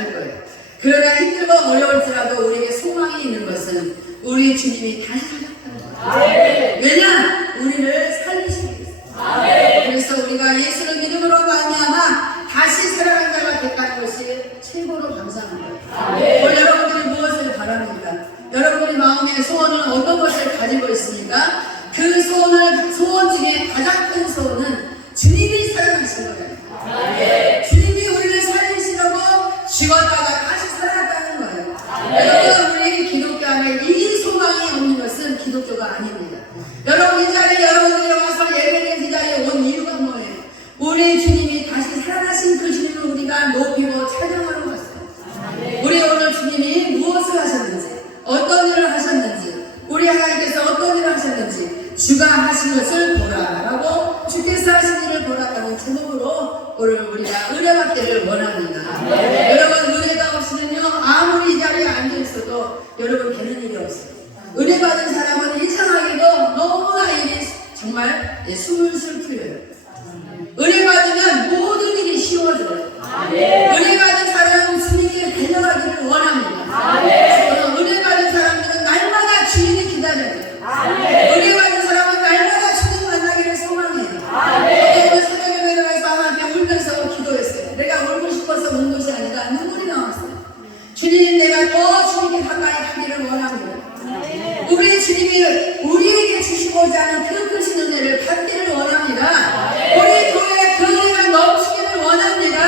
않을 거예요. 그러나 힘들고 어려울지라도 우리에게 소망이 있는 것은 우리 주님이 다시 살았다는 거예요. 왜냐? 우리를 살리시기 위해서. 그래서 우리가 예수를 믿음으로 말미암아 다시 살아난 자가 됐다는 것이 최고로 감사한 거예요. 오늘 여러분들이 무엇을 바랍니까? 여러분들의 마음의 소원은 어떤 것을 가지고 있습니까? 그 소원 중에 가장 큰 소원은 주님이 살아나신 거예요. 주님이 우리를 살리시려고 죽었다가 다시 살아났다는 거예요. 여러분, 우리 기독교 안에 이 소망이 없는 것은 기독교가 아닙니다. 여러분, 이 자리에 여러분들이 와서 예배드리는 이 자리에 온 이유가 뭐예요? 우리 주님이 다시 살아나신 그 주님을 우리가 높이고 찬양하러 왔어요. 우리 오늘 주님이 무엇을 하셨는지, 어떤 일을 하셨는지, 우리 하나님께서 어떤 일을 하셨는지 주가 하신 것을 보라라고, 주께서 하신 일을 보라라는 제목으로 오늘 우리가 은혜받기를 원합니다. 여러분, 은혜가 없으면요 아무리 이 자리에 앉아있어도 여러분 되는 일이 없어요. 은혜 받은 사람은 이상하게도 너무나 일이 정말 술술 풀려요. 은혜 받으면 모든 일이 쉬워져요. 은혜 받은 사람은 주님께 달려가기를 원합니다. 은혜 받은 사람들은 날마다 주님을 기다려요. 은혜 받은 사람은 날마다 주님 만나기를 소망해요. 저도 오늘 새벽 예배에 들어가서 하나님께 울면서 기도했어요. 내가 울고 싶어서 운 것이 아니라 눈물이 나왔어요. 주님, 내가 더 주님께 가까이 가기를 원합니다. 우리 주님이 우리에게 주시고자 하는 그 크신 은혜를 받기를 원합니다. 우리 교회에 그 은혜가 넘치기를 원합니다.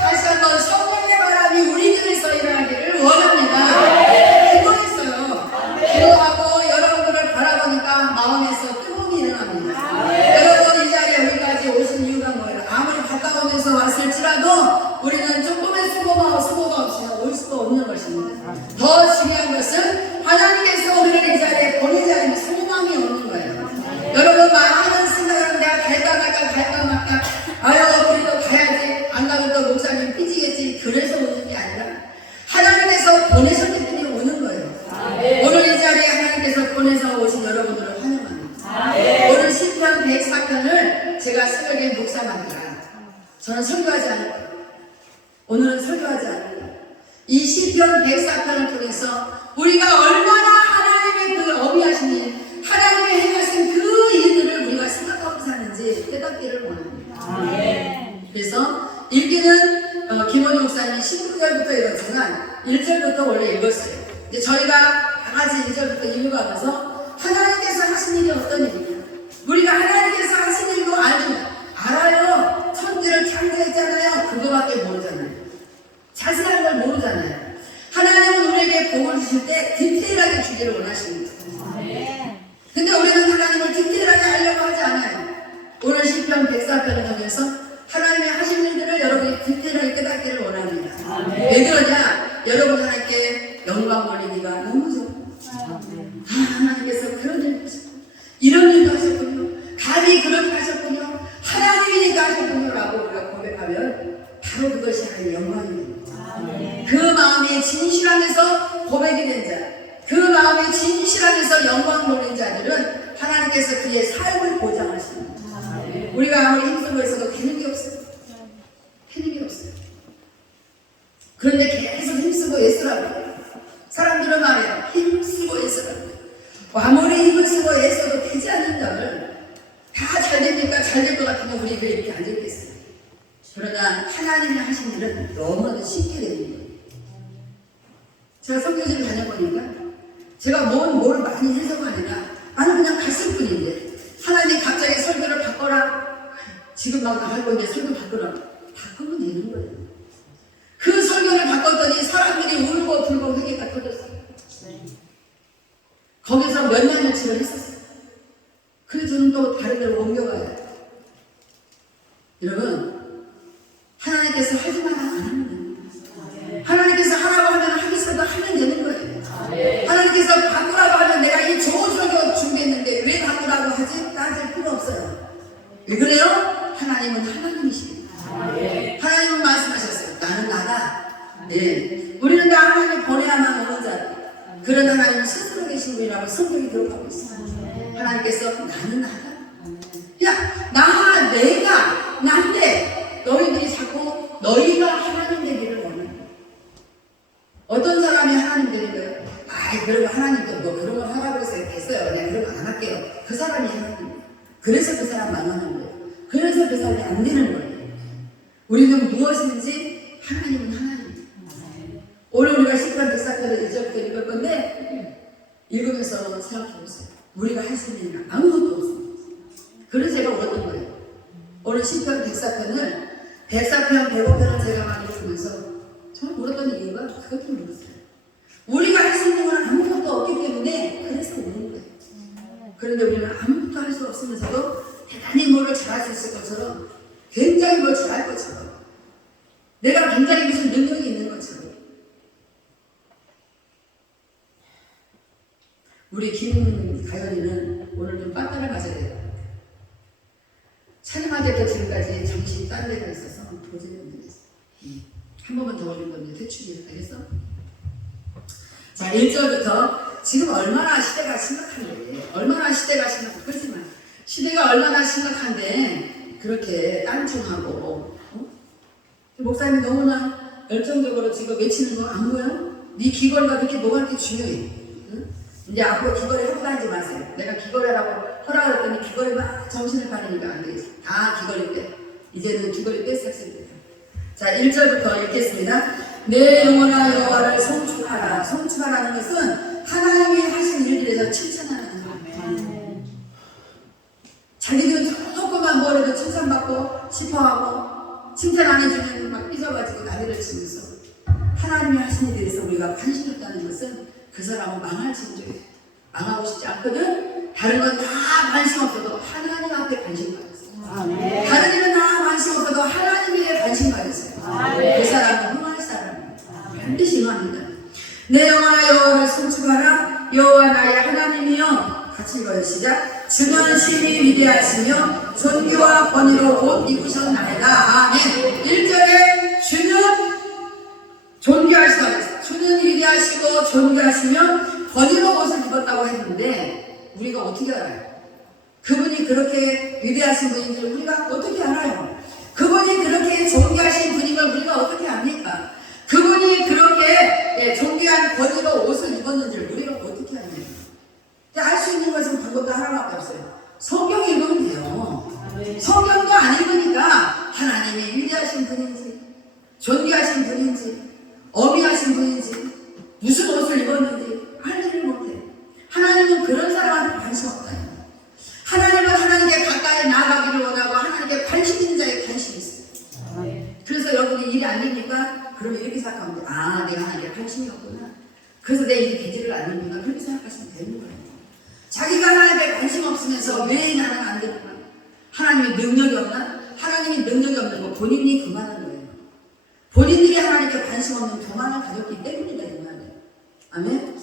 다시 한번 성령의 바람이 우리 교회에서 일어나기를 원합니다. 기도했어요. 기도하고 여러분들을 바라보니까 마음에서 뜨거움이 일어납니다. 여러분, 이 자리에 여기까지 오신 이유가 뭐예요? 아무리 가까운 데서 왔을지라도 우리는 조금의 수고가 없이는 올 수가 없는 것입니다. 더 중요한 것은 하나님께서 우리를 이 자리에 보내지 않으면 소망이 없는 거예요. 여러분, 많은 생각을 내가 갈까 말까, 아유 그래도 가야지, 안 가면 또 목사님 삐지겠지, 그래서 오는 게 아니라 하나님께서 보내셨기 때문에 오는 거예요. 오늘 이 자리에 하나님께서 보내서 오신 여러분들을 환영합니다. 오늘 시편 104편을 제가 새벽에 묵상합니다. 저는 설교하지 않을 거예요. 오늘은 설교하지 않을 거예요. 이 시편 104편을 통해서 우리가 얼마나 하나님의 그 어미하신 일, 하나님의 행하신 그 일들을 우리가 생각하고 사는지 깨닫기를 원합니다. 그래서 읽기는 김원희 목사님이 19절부터 읽었지만 1절부터 원래 읽었어요. 근데 저희가 다 같이 1절부터 읽어가면서 하나님께서 하신 일이 어떤 일이냐, 우리가 하나님께서 하신 일도 알아요. 천지를 창조했잖아요. 그거밖에 모르잖아요. 자세한 걸 모르잖아요. 하나님은 우리에게 복을 주실 때 디테일하게 주기를 원하십니다. 근데 우리는 하나님을 디테일하게 알려고 하지 않아요. 오늘 시편 104편을 통해서 하나님의 하신 일들을 여러분이 디테일하게 깨닫기를 원합니다. 왜 그러냐? 여러분 하나님께 영광 돌리기가 너무 좋아요. 하나님께서 그런 일도 하셨군요, 이런 일도 하셨군요, 감히 그렇게 하셨군요, 하나님이니까 하셨군요 라고 우리가 고백하면 바로 그것이 하나님의 영광입니다. 그 마음이 진실함에서 고백이 된 자, 그 마음이 진실함에서 영광 돌린 자들은 하나님께서 그의 삶을 보장하십니다. 우리가 아무리 힘쓰고 있어도 되는 게 없어요. 되는 게 없어요. 그런데 계속 힘쓰고 애쓰라고 사람들은 말해요. 힘쓰고 애쓰라고. 아무리 힘을 쓰고 애써도 되지 않는 자를 다 잘 됩니까? 잘 될 것 같으면 우리 왜 이렇게 안 됐겠어요? 그러나 하나님이 하신 일은 너무나도 쉽게 됩니다. 제가 선교지를 다녀보니까 제가 뭘 많이 해서가 아니라 나는 그냥 갔을 뿐인데 하나님이 갑자기 설교를 바꿔라, 지금 막 나갈 건데 설교 바꾸라, 바꾸면 되는 거예요. 그 설교를 바꿨더니 사람들이 울고 불고 회개가 터졌어요. 거기서 몇 년 며칠을 했었어요. 그래서 저는 또 다른 데로 옮겨가요. 여러분, 하나님께서 하지만 안 하면 됩니다. 하나님께서 하라고 하면 하겠어도 하면 되는 거예요. 하나님께서 바꾸라고 하면 내가 이 좋은 설교 준비했는데 왜 바꾸라고 하지? 따질 필요 없어요. 왜 그래요? 하나님은 하나님이십니다. 하나님은 말씀하셨어요. 나는 나다. 네. 우리는 다 하나님을 보내야만 오는 자. 그런 하나님은 스스로 계신 분이라고 성경이 기록하고 있습니다. 하나님께서 나는 나다. 야, 내가 난데 너희들이 자꾸 너희가 하나님 되기를 어떤 사람이 하나님 되는 거예요? 아, 그러면 하나님도 뭐 그런 걸 하라고 해서 이렇게 했어요. 그냥 그런 거 안 할게요. 그 사람이 하나님. 그래서 그 사람 망하는 거예요. 그래서 그 사람이 안 되는 거예요. 우리는 무엇인지 하나님은 하나님. 오늘 우리가 10편 104편을 1절부터 읽을 건데 읽으면서 생각해 보세요. 우리가 할 수 있는 일 아무것도 없습니다. 그래서 제가 울었던 거예요. 오늘 10편 104편을 104편, 105편을 제가 막 읽으면서 정말 울었던 이유가 그것 때문에 울었어요. 우리가 할 수 있는 건 아무것도 없기 때문에 그래서 우는 거예요. 그런데 우리는 아무것도 할 수 없으면서도 대단히 뭐를 잘할 수 있을 것처럼 굉장히 뭘 잘할 것처럼 내가 굉장히 무슨 능력이 있는 것처럼 우리 김가연이는 오늘 좀 빠따를 맞아야 돼요. 촬영할 때부터 지금까지 잠시 딴 데가 있어서 도저히 안 되겠어. 한 번만 더 올린 건데 퇴출이 알겠어? 자, 1절부터 지금 얼마나 시대가 심각한데 얼마나 시대가 심각한데 그렇지만 시대가 얼마나 심각한데 그렇게 딴청하고 목사님이 너무나 열정적으로 지금 외치는 거 안 보여? 네 귀걸이가 그렇게 뭐가 그렇게 중요해? 응? 이제 앞으로 귀걸이 하고 다니지 마세요. 내가 귀걸이라고 허락을 했더니 귀걸이 막 정신을 파니까 안 되겠어. 다 귀걸이 때. 이제는 귀걸이 뺐어야 됩니다. 자, 1절부터 읽겠습니다. 내 영혼아 여호와를 송축하라. 송축하라는 것은 하나님이 하신 일들에 대해서 칭찬하는 거예요. 자기들은 조금만 뭐라도 칭찬받고 싶어하고 칭찬 안 해주면 막 삐져가지고 난리를 치면서 하나님이 하신 일에 대해서 우리가 관심 없다는 것은 그 사람은 망할 징조예요. 망하고 싶지 않거든. 다른 건 다 관심 없어도 하나님 앞에 관심 가졌어요. 다른 일은 다 관심 없어도 하나님에 관심 가졌어요. 그 사람은 흥할 사람이에요. 반드시 흥합니다. 내 영혼아 여호와를 송축하라. 여호와 나의 하나님이여. 같이 읽어요. 시작. 주는 심히 위대하시며 존귀와 권위로 옷 입으셨나이다. 아멘. 1절에 주는 존귀하시다고 했어요. 주는 위대하시고 존귀하시며 권위로 옷을 입었다고 했는데 우리가 어떻게 알아요? 그분이 그렇게 위대하신 분인지 우리가 어떻게 알아요? 그분이 그렇게 존귀하신 분인 걸 우리가 어떻게 압니까? 그분이 그렇게 존귀한 권위로 옷을 입었는지 우리가 어떻게 압니까? 알 수 있는 것은 방법도 하나밖에 없어요. 성경 읽으면 돼요. 성경도 안 읽으니까 하나님이 위대하신 분인지 존귀하신 분인지 어미하신 분인지 무슨 옷을 입었는지 알지를 못해. 하나님은 그런 사람한테 관심 없다. 하나님은 하나님께 가까이 나아가기를 원하고 하나님께 관심 있는 자에 관심이 있어요. 그래서 여러분이 일이 안 되니까 그러면 이렇게 생각하면 돼. 아, 내가 하나님께 관심이 없구나. 그래서 내 일이 되지를 않는구나. 그렇게 생각하시면 되는 거예요. 자기가 하나님께 관심 없으면서 왜 나는 안 되는가? 하나님이 능력이 없나? 하나님이 능력이 없는 거 본인이 그만한 거예요. 본인들이 하나님께 관심 없는 교만을 가졌기 때문이다 이 말이에요. 아멘?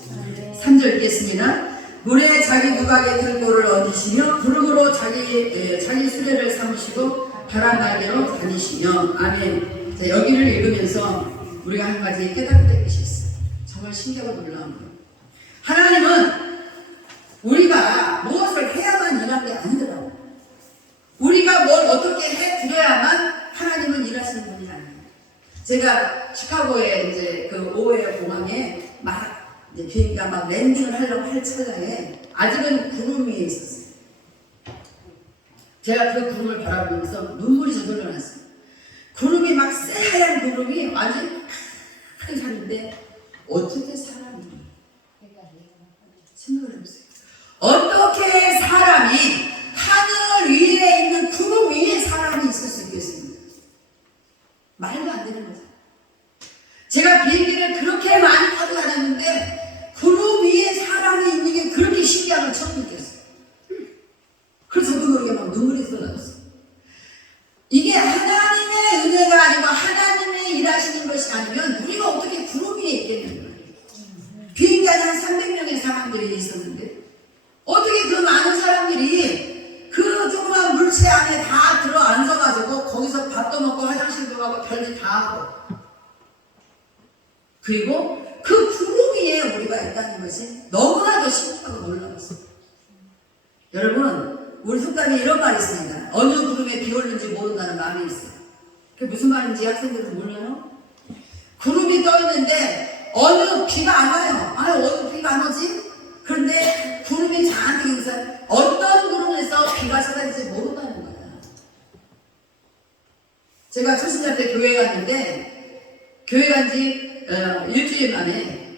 3절 읽겠습니다. 물에 자기 누각에 들보를 얻으시며 구름으로 자기 수레를 삼으시고 바람 날개로 다니시며 아멘. 자, 여기를 읽으면서 우리가 한 가지 깨닫게 될 것이 있어요. 정말 신기하고 놀라운 거예요. 하나님은 우리가 무엇을 해야만 일하는 게 아니더라고요. 우리가 뭘 어떻게 해드려야만 하나님은 일하시는 분이 아니에요. 제가 시카고에 이제 그 오해 공항에 막 이제 비행기가 막 랜딩을 하려고 할 찰나에 아직은 구름 위에 있었어요. 제가 그 구름을 바라보면서 눈물이 저절로 났어요. 구름이 막 새하얀 구름이 완전 큰 산인데 어떻게 사람이 생각을 해보세요. 어떻게 사람이 하늘 위에 있는 구름 위에 사람이 있을 수 있겠습니까? 말도 안 되는 거죠. 제가 비행기를 그렇게 많이 타고 다녔는데 구름 위에 사람이 있는 게 그렇게 신기한 걸 처음 느꼈어요. 그래서 저도 모르게 막 눈물이 쏟아졌어요. 이게 하나님의 은혜가 아니고 하나님의 일하시는 것이 아니면 우리가 어떻게 구름 위에 있겠냐는 거예요. 비행기 안에 한 300명의 사람들이 있었는데 어떻게 그 많은 사람들이 그 조그만 물체 안에 다 들어 앉아가지고 거기서 밥도 먹고 화장실도 가고 별짓 다 하고 그리고 그 구름 위에 우리가 있다는 것이 너무나도 신기하고 놀라웠어요. 여러분 우리 속담에 이런 말이 있습니다. 어느 구름에 비 오는지 모른다는 말이 있어요. 그게 무슨 말인지 학생들은 몰라요? 구름이 떠 있는데 어느 비가 안 와요. 어느 비가 안 오지? 그런데 구름이 잔뜩 있어서 어떤 구름에서 비가 쏟아질지 모른다는 거예요. 제가 초신자 때 교회 갔는데, 교회 간 지 일주일 만에,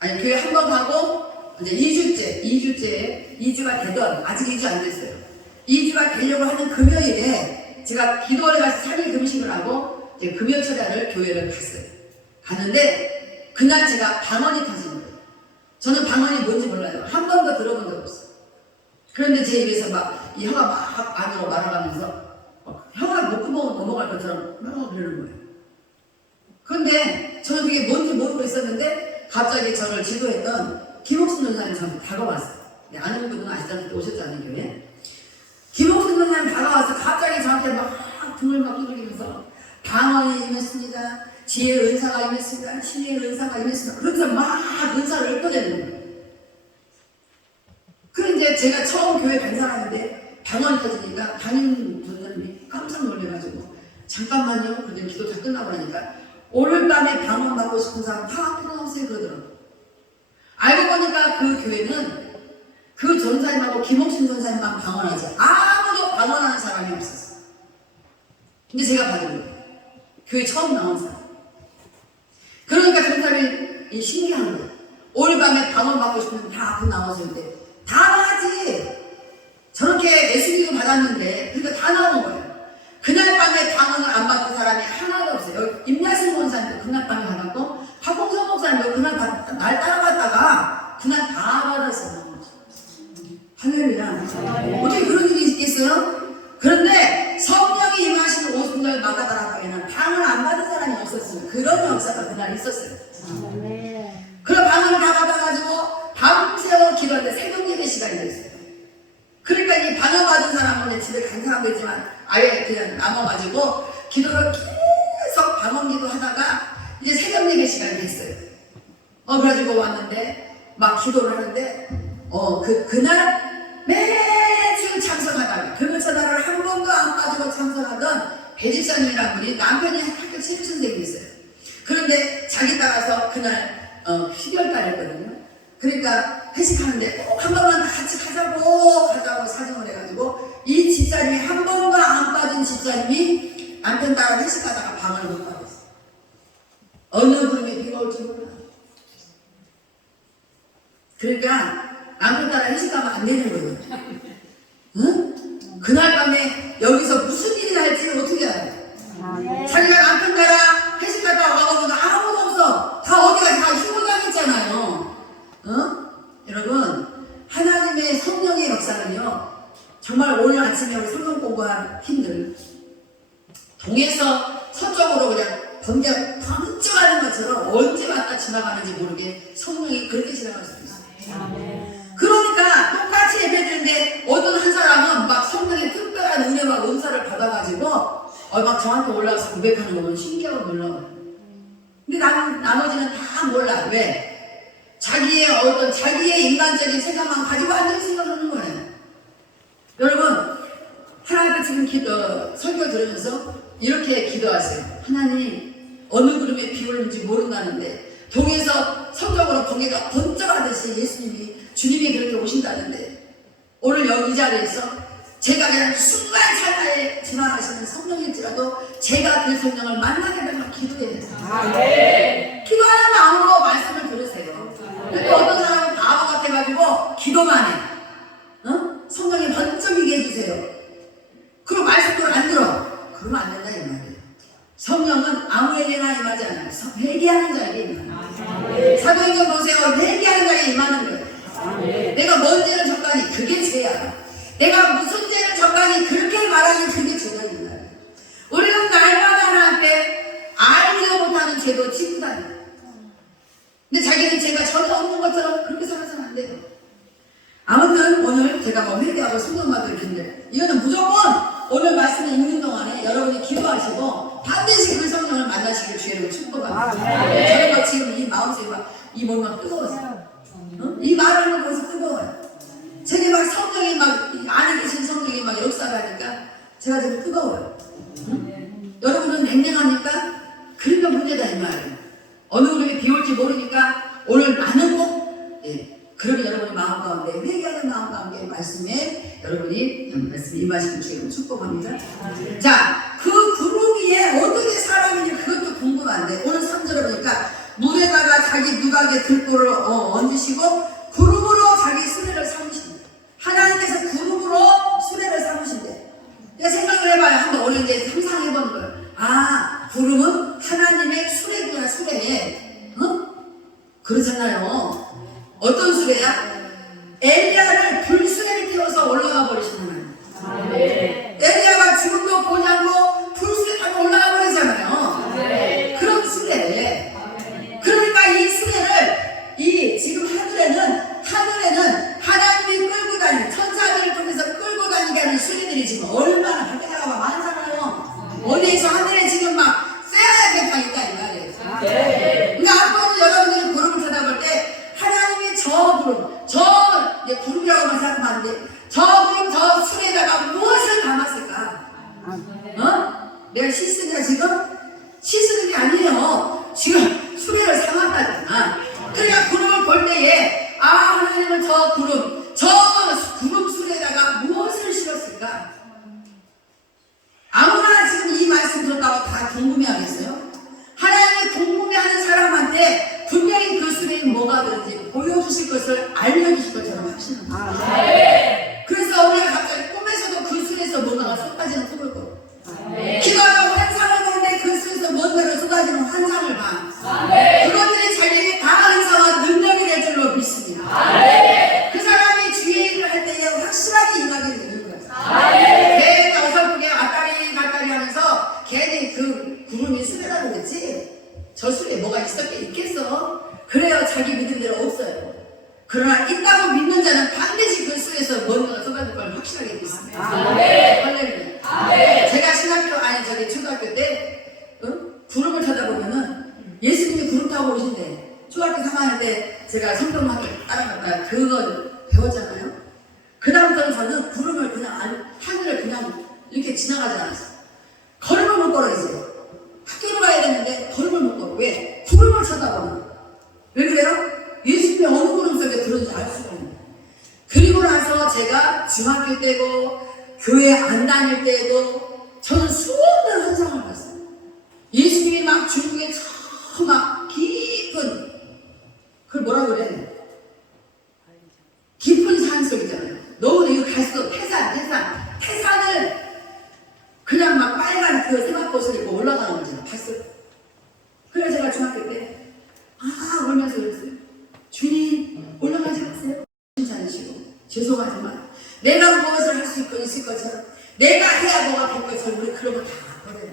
교회 한 번 가고, 이제 2주가 되던, 아직 2주 안 됐어요. 2주가 되려고 하는 금요일에, 제가 기도를 가서 3일 금식을 하고, 이제 금요 초대를 교회를 갔어요. 갔는데, 그날 제가 방언이 터진 거예요. 저는 방언이 뭔지 몰라요. 한 번도 들어본 적 없어요. 그런데 제 입에서 이 혀가 막 안으로 날아가면서, 혀가 목구멍을 넘어갈 것처럼 막 그러는 거예요. 그런데 저는 그게 뭔지 모르고 있었는데 갑자기 저를 지도했던 김옥순 전사님 저한테 다가왔어요. 아는 분은 아시다시피 오셨잖아요, 교회. 김옥순 전사님 다가와서 갑자기 저한테 막 등을 막 두들기면서 방언이 임했습니다. 지혜의 은사가 임했습니다. 신의 은사가 임했습니다. 그러면서 막 은사를 읊어대는 거예요. 그럼 이제 제가 처음 교회 간 사람인데 방언이 터지니까 담임 전사님이 깜짝 놀래가지고 잠깐만요. 그랬더니 기도 다 끝나고 나니까 오늘 밤에 방언 받고 싶은 사람 다 풀어놓으세요 그러더라고요. 알고 보니까 그 교회는 그 전사님하고 김옥신 전사님만 방언하지 아무도 방언하는 사람이 없었어요. 근데 제가 받은 거예요. 교회 처음 나온 사람. 그러니까 전사님이 신기한 거예요. 오늘 밤에 방언 받고 싶으면 다 앞으로 나와서 있는데 다 하지. 저렇게 애쓰기도 받았는데 그러니까 다 나오는 거예요. 그날 밤에 방언을 안 받은 사람이 하나도 없어요. 여기 임야승 원사님도 그날 밤에 받았고 박홍선 목사님도 그날 날 따라갔다가 그날 다 받았어요. 할렐루야. 어떻게 그런 일이 있겠어요? 그런데 성령이 임하시는 오순절 마가다락방에는 방언을 안 받은 사람이 없었어요. 그런 역사가 그날 있었어요. 그런 방언을 다 받아가지고 밤새워 기도하는데 새벽 예배 시간이 됐어요. 그러니까 이 방언 받은 사람은 집에 간 사람도 있지만 아예 그냥 남아가지고 기도를 계속 방언 기도하다가 이제 새벽 예배 시간이 됐어요. 그래가지고 왔는데 막 기도를 하는데 그날 매주 참석하다가 금요초대를 한 번도 안 빠지고 참석하던 배집사님이라는 분이 남편이 학교 체육선생님이 있어요. 그런데 자기 따라서 그날 12월 달이었거든요. 그러니까 회식하는데 꼭 한 번만 같이 가자고 사정을 해가지고 이 집사님이 한 번도 안 빠진 집사님이 남편 따라 회식하다가 방을 못 받았어요. 어느 구름에 비가 올지 몰라. 그러니까 남편 따라 회식하면 안 되는 거예요. 응? 그날 밤에 여기서 무슨 일이 날지 어떻게 알아요? 자기가 남편 따라 회식하다가 와가지고 아무도 없어. 다 어디가 다 휴무당했잖아요. 여러분 하나님의 성령의 역사는요 정말 오늘 아침에 우리 성경 공부한 팀들 동에서 서쪽으로 그냥 번쩍하는 것처럼 언제 왔다 지나가는지 모르게 성령이 그렇게 지나갈 수 있어요. 그러니까 똑같이 예배드리는데 어떤 한 사람은 막 성령의 특별한 은혜와 은사를 받아가지고 막 저한테 올라와서 고백하는 거 보면 신기하고 놀라워요. 근데 나머지는 다 몰라. 왜? 자기의 인간적인 생각만 가지고 앉아있으려고 하는 거예요. 여러분, 하나님께 지금 설교 들으면서 이렇게 기도하세요. 하나님, 어느 구름에 비 오는지 모른다는데, 동에서 서쪽으로 번개가 번쩍하듯이 주님이 그렇게 오신다는데, 오늘 여기 이 자리에서 제가 그냥 순간 찰나에 지나가시는 성령일지라도 제가 그 성령을 만나게 되면 기도해야 돼요. 기도하는 마음으로 말씀을 들으세요. 근데 어떤 사람은 바보 같아가지고 기도만 해. 성령이 번쩍이게 해주세요. 그럼 말씀을 안 들어. 그러면 안 된다 이 말이에요. 성령은 아무에게나 임하지 않아요. 회개하는 자에게 임하는. 사도행전 보세요. 회개하는 자에게 임하는 거예요. 내가 뭔 죄를 졌다니 그게 죄야. 내가 무슨 죄를 졌다니 그렇게 말하니 그게 죄다 이 말이에요. 우리는 날마다 하나님께 알지도 못하는 죄도 짓고 다녀요. 근데 자기는 죄가 전혀 없는 것처럼 그렇게 살아서는 안 돼요. 아무튼 오늘 제가 회개하고 성령받을 텐데 이거는 무조건 오늘 말씀을 읽는 동안에 여러분이 기도하시고 반드시 그 성령을 만나시길 주의로 축복합니다. 저희가 지금 이 마음속에 이 몸이 막 뜨거웠어요. 이 말을 하면 벌써 뜨거워요. 제게 막 성령이 막 안에 계신 성령이 막 역사를 하니까 제가 지금 뜨거워요. 여러분은 냉랭합니까? 그러니까 문제다 이 말이에요. 어느 그룹이 비 올지 모르니까 오늘 많은 꼭 그러면 여러분의 마음 가운데 회개하는 마음 가운데 말씀에 여러분이 말씀 임하시는 주님을 축복합니다. 자, 그 구름 위에 어떻게 사람이냐 그것도 궁금한데 오늘 3절에 보니까 물에다가 자기 누각의 들보를 얹으시고 구름으로 자기 수레를 삼으신다. 하나님께서 구름으로 수레를 삼으신대. 생각을 해봐요. 한번 오늘 이제 상상해보는 거예요. 아, 구름은 하나님의 수레구나, 수레. 그렇잖아요. 어떤 수레야? 엘리야를 불수레를 태워서 올라가 버리시는 하나님. 엘리야가 죽음도 보지 않고 불수레 타고 올라가 버리잖아요. 그런 수레. 그러니까 이 수레를 지금 하늘에는 하나님이 끌고 다니는 천사들을 통해서 끌고 다니게 하는 수레들이 지금 얼마나 밖에 나가면 많잖아요. 어디에서 하늘에 지금 막 쎄하게 다 있다 이 말이에요. 그러니까 앞으로 여러분들이 구름을 쳐다볼 때 하나님이 저 구름, 구름이라고만 생각하면 안 돼. 저 구름, 저 수레에다가 무엇을 담았을까? 내가 씻으니까 지금? 씻는 게 아니에요. 지금 수레를 삼았다잖아. 그러니까 구름을 볼 때에 하나님은 저 구름 수레에다가 무엇을 실었을까? 아무나 지금 이 말씀 들었다고 다 궁금해하겠어요? 하나님이 궁금해하는 사람한테 분명히 그 수레에 뭐가 되는지 보여주실 것을 알려주실 것처럼 하시는 거예요. 그래서 우리가 갑자기 꿈에서도 그 수레에서 뭔가가 쏟아지는 꿈을 꿔요. 기도하고 환상을 보는데 그 수레에서 뭔가를 쏟아지는 환상을 봐. 그것들이 자기에게 다 은사와 능력이 될 줄로 믿습니다. 그 사람이 주의 일을 할 때에 확실하게 임하게 되는 거예요. 괜히 어설프게 왔다리 갔다리 하면서 괜히 그 구름이 수레라고 그랬지 저 수레에 뭐가 있겠어? 그래요. 자기 믿은 대로 없어요. 그러나 있다고 믿는 자는 반드시 그 수에서 뭔가가 쏟아질 걸 확실하게 믿습니다. 할렐루야. 제가 초등학교 때 구름을 쳐다보면은 예수님이 구름 타고 오신대. 초등학교 3학년 때 제가 성경학교 따라갔다가 그걸 배웠잖아요. 그 다음부터는 저는 구름을 그냥 하늘을 그냥 이렇게 지나가지 않았어요. 걸음을 못 걸어 이제. 학교로 가야 되는데 걸음을 못 걸어. 왜? 구름을 쳐다보는. 왜 그래요? 예수님이 어느 구름 속에 들었는지 알 수가 없는 거예요. 그리고 나서 제가 중학교 때고 교회 안 다닐 때도 저는 수없는 환상을 봤어요. 예수님이 막 중국에 저 막 깊은 그걸 뭐라 그래? 깊은 산 속이잖아요. 너무 이거 갈수록 태산을 그냥 막 빨간 그 세마꽃을 입고 올라가는 거잖아요. 봤어요. 그래서 제가 중학교 때 울면서 그랬어요. 주님 올라가지 마세요. 괜찮으시고 죄송하지만 내가 무엇을 할 수 있을 것처럼 내가 해야 뭐가 될 것처럼 우리 그런 거 다 버려요.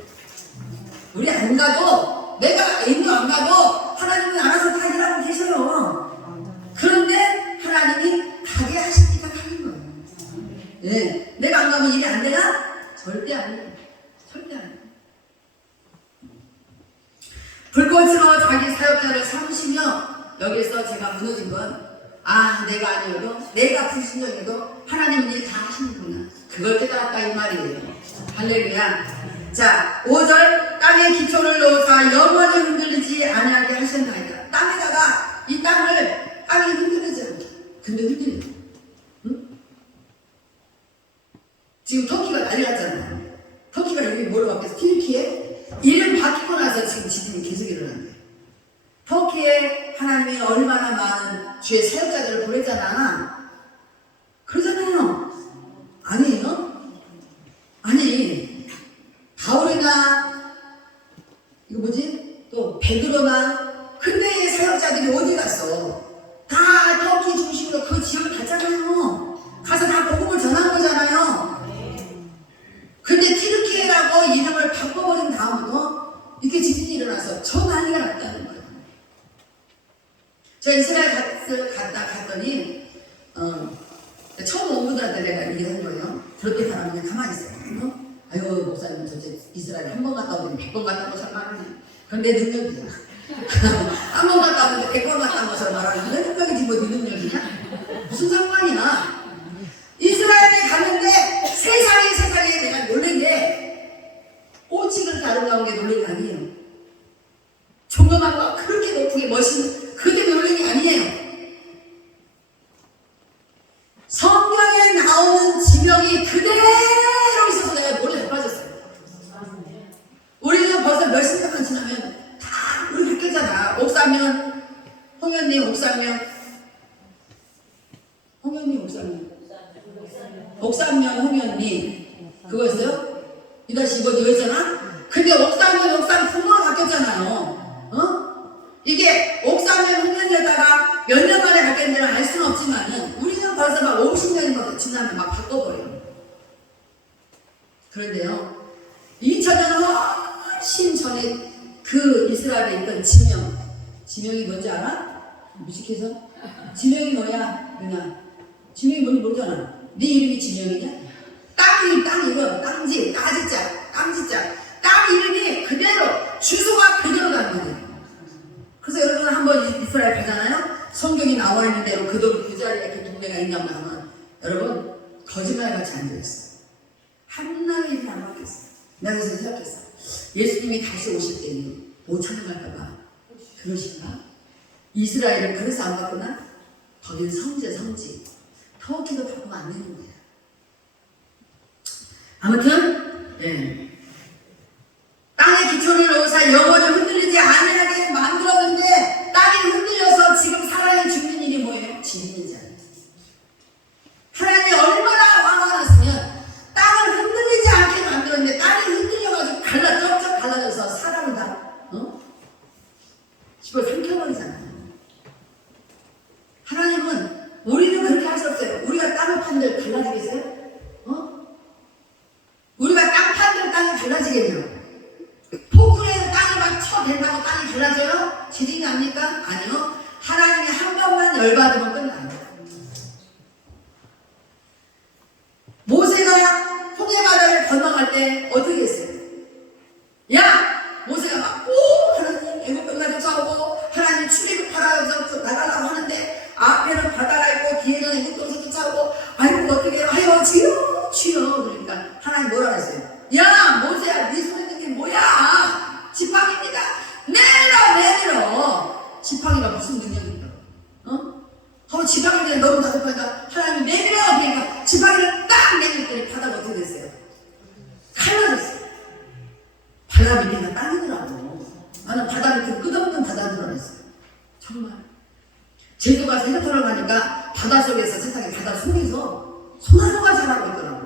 우리 안 가도 내가 인도 안 가도 하나님은 알아서 다 일하고 계셔요. 그런데 하나님이 가게 하시니까 가는 거예요. 내가 안 가면 일이 안 되나? 절대 아니에요. 절대 아니에요. 불꽃으로 자기 사역자를 삼으시며 여기서 제가 무너진 건 내가 아니어도 내가 불신령해도 하나님은 일 다 하시는구나. 그걸 깨달았다 이 말이에요. 할렐루야. 자 5절 땅에 기초를 놓으사 영원히 흔들리지 아니하게 하셨나이다. 땅에다가 이 땅이 흔들리죠. 근데 흔들려. 지금 터키가 난리 났잖아요. 터키가 이름이 뭐로 바뀌었어? 튀르키예? 이름 바뀌고 나서 지금 지진이 계속 일어난대. 터키에 하나님이 얼마나 많은 주의 사역자들을 보냈잖아. 그러잖아요. 아니에요? 아니 바울이나 이거 뭐지? 또 베드로나 근대의 사역자들이 어디 갔어? 다 터키 중심으로 그 지역을 갔잖아요. 가서 다 복음을 전한 거잖아요. 근데 튀르키예라고 이름을 바꿔버린 다음부터 이렇게 지진이 일어나서 저 난리가 났다는 거예요. 저 이스라엘 갔더니 처음 온 분들한테 내가 얘기한 거예요. 그렇게 사람 그냥 가만히 있어요. 아유 목사님 저 이스라엘 한 번 갔다 오더니 100번 갔다 오고 설마하네. 그건 내 능력이야. 한 번 갔다 오는데 100번 갔다 오고 설마하는 내 능력이지 뭐 네 능력이냐? 무슨 상관이야. 이스라엘에 갔는데 세상에 내가 놀란 게 오직을 다루려는 게 놀란 게 아니에요. 종교만과 그렇게 게 멋있는 그게 놀란 게 아니에요. 성경에 나오는 지명이 그대로 있어서 내가 노래 잘 빠졌어요. 우리는 벌써 몇십 년만 지나면 다 우리 바뀌었잖아. 옥사면 홍현님, 옥사면 홍현님 그거였어요? 이다시 이거 이거였잖아? 근데 옥사면 부모로 바뀌었잖아요. 이게 옥사면 홍현이었다가 몇 년 만에 바뀌었는지는 알 수는 없지만은 우리는 벌써 막 50년이 지나면 막 바꿔버려요. 그런데요, 2000년 훨씬 전에 그 이스라엘에 있던 지명이 뭔지 알아? 무식해서? 지명이 뭐야? 누나 지명이 뭔지 모르잖아. 네 이름이 지명이냐? 땅 이름, 땅지, 땅 이름이 그대로 주소가 그대로라는 거예요. 그래서 여러분 한번 이스라엘 가잖아요. 성경이 나와 있는 대로 그 자리에 그 동네가 있냐고 하면 여러분 거짓말같이 앉아있어. 하나의 일이 안 바뀌었어. 내가 그래서 생각했어. 예수님이 다시 오실 때는 못 찾아갈까봐 그러신가? 이스라엘은 그래서 안 바꾸나? 거기는 성지. 터키도 바꾸면 안 되는 거야. 아무튼 땅의 기초를 놓으사 영원히 흔들리지 아니하게 만들었는데 땅이 흔들려서 지금 살아야 죽는 일이 뭐예요? 지는 자. 하나님이 얼마나 화가 났으면 땅을 흔들리지 않게 만들었는데 땅이 흔들려가지고 쩍쩍 갈라져서 사람을 다 집을 삼켜버리잖아요. 하나님은 우리는 그렇게 할 수 없어요. 우리가 땅을 판들 갈라지겠어요? 우리가 땅 판들 땅이 갈라지겠냐? 포크레인 땅을 막 쳐댄다고 땅이 갈라져요? 지진이 납니까? 아니요. 하나님이 한 번만 열받으면 끝나요. 모세가 홍해바다를 건너갈 때 어떻게 했어요? 모세가 막 하나님 애국병과 쫓아오고 하나님 출애굽하라고 나가라고 하는데 앞에는 바다가 있고 뒤에는 애국병에서 쫓아오고 아이고 어떻게 해요? 아이고 주여 그러니까 하나님 뭐라 했어요? 모세야 네 손에 있는 게 뭐야? 지팡이입니다. 내밀어. 지팡이가 무슨 능력인가? 지팡이를 너무 다급하니까 하나님이 내밀어. 그러니까 지팡이를 딱 내밀더니 바다가 어떻게 됐어요? 갈라졌어요. 바다 밑에가 땅이더라고. 나는 바다 밑에 끝없는 바다인 줄 알았어요. 정말 제주가 세계터를 가니까 바다 속에서 세상에 바다 속에서 소나무가 자라고 있더라고.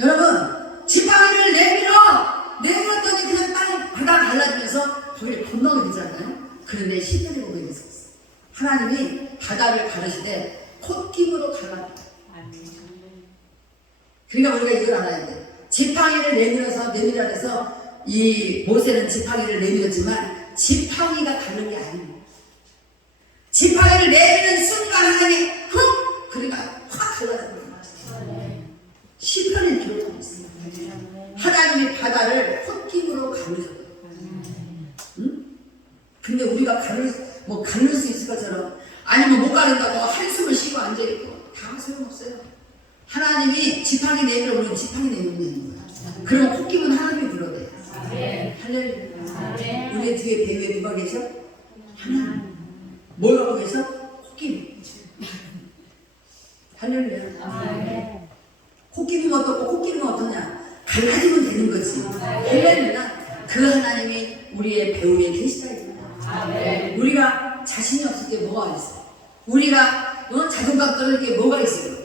여러분 지팡이를 내밀었더니 그냥 바다가 갈라지면서 거기를 건너게 되잖아요. 그런데 시편에 보면 있었어요. 하나님이 바다를 가르시되 콧김으로 갈라요. 그러니까 우리가 이걸 알아야 돼. 지팡이를 내밀어서 이 모세는 지팡이를 내밀었지만 지팡이가 가는 게 아니에요. 지팡이를 내미는 순간 하나님이 그러니까 확 갈라져버려요. 시편에 기록하고 있습니다. 하나님이 바다를 콧김으로 가르셨거든요. 근데 우리가 가를 수 있을 것처럼 아니면 못 가른다고 한숨을 쉬고 앉아있고 다 소용없어요. 하나님이 지팡이 내밀어 우리는 지팡이 내밀면 되는 거야. 그러면 콧김은 하나님이 불어대요. 할렐루야. 우리 뒤에 배우에 누가 계셔? 하나님. 뭘 갖고 계셔? 콧김. 할렐루야. 콧김은 어떻고 콧김은 어떠냐? 갈라지면 되는 거지. 할렐루야. 그 하나님이 우리의 배우에 계시다. 우리가 자신이 없을 때 뭐가 있어? 우리가 자존감 떨어질 게 뭐가 있어요?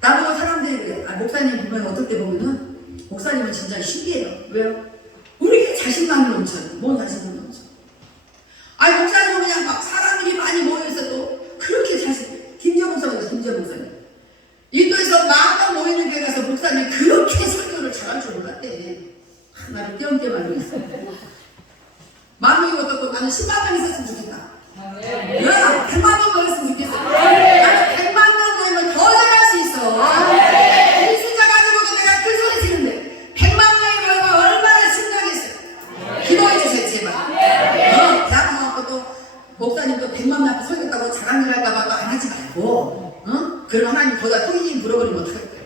나보고 사람들이 그래. 목사님 보면 어떨 때 보면은 목사님은 진짜 신기해요. 왜요? 우리 자신감이 넘쳐요. 뭔 자신감이 넘쳐? 목사님은 그냥 막 사람들이 많이 모여있어도 그렇게 김재원 목사님. 인도에서 마음만 모이는 데 가서 목사님이 그렇게 설교를 잘할 줄 몰랐대. 나를 띄엄띄엄 알고 있어. 10,000명이 어떻고 나는 10만 명 있었으면 좋겠다. 100만 명 모였으면 좋겠어. 나는 100만 명 모이면 더 잘할 수 있어. 이 숫자 가지고도 내가 큰 소리 지르는데 100만 명이 모이면 얼마나 신나겠어요. 기도해 주세요 제발. 대학교 또 목사님도 100만 명 앞에 설교했다고 자랑을 할까봐 또 안 하지 말고 그럼 하나님 거기다 통일님 물어버리면 어떡할 거예요.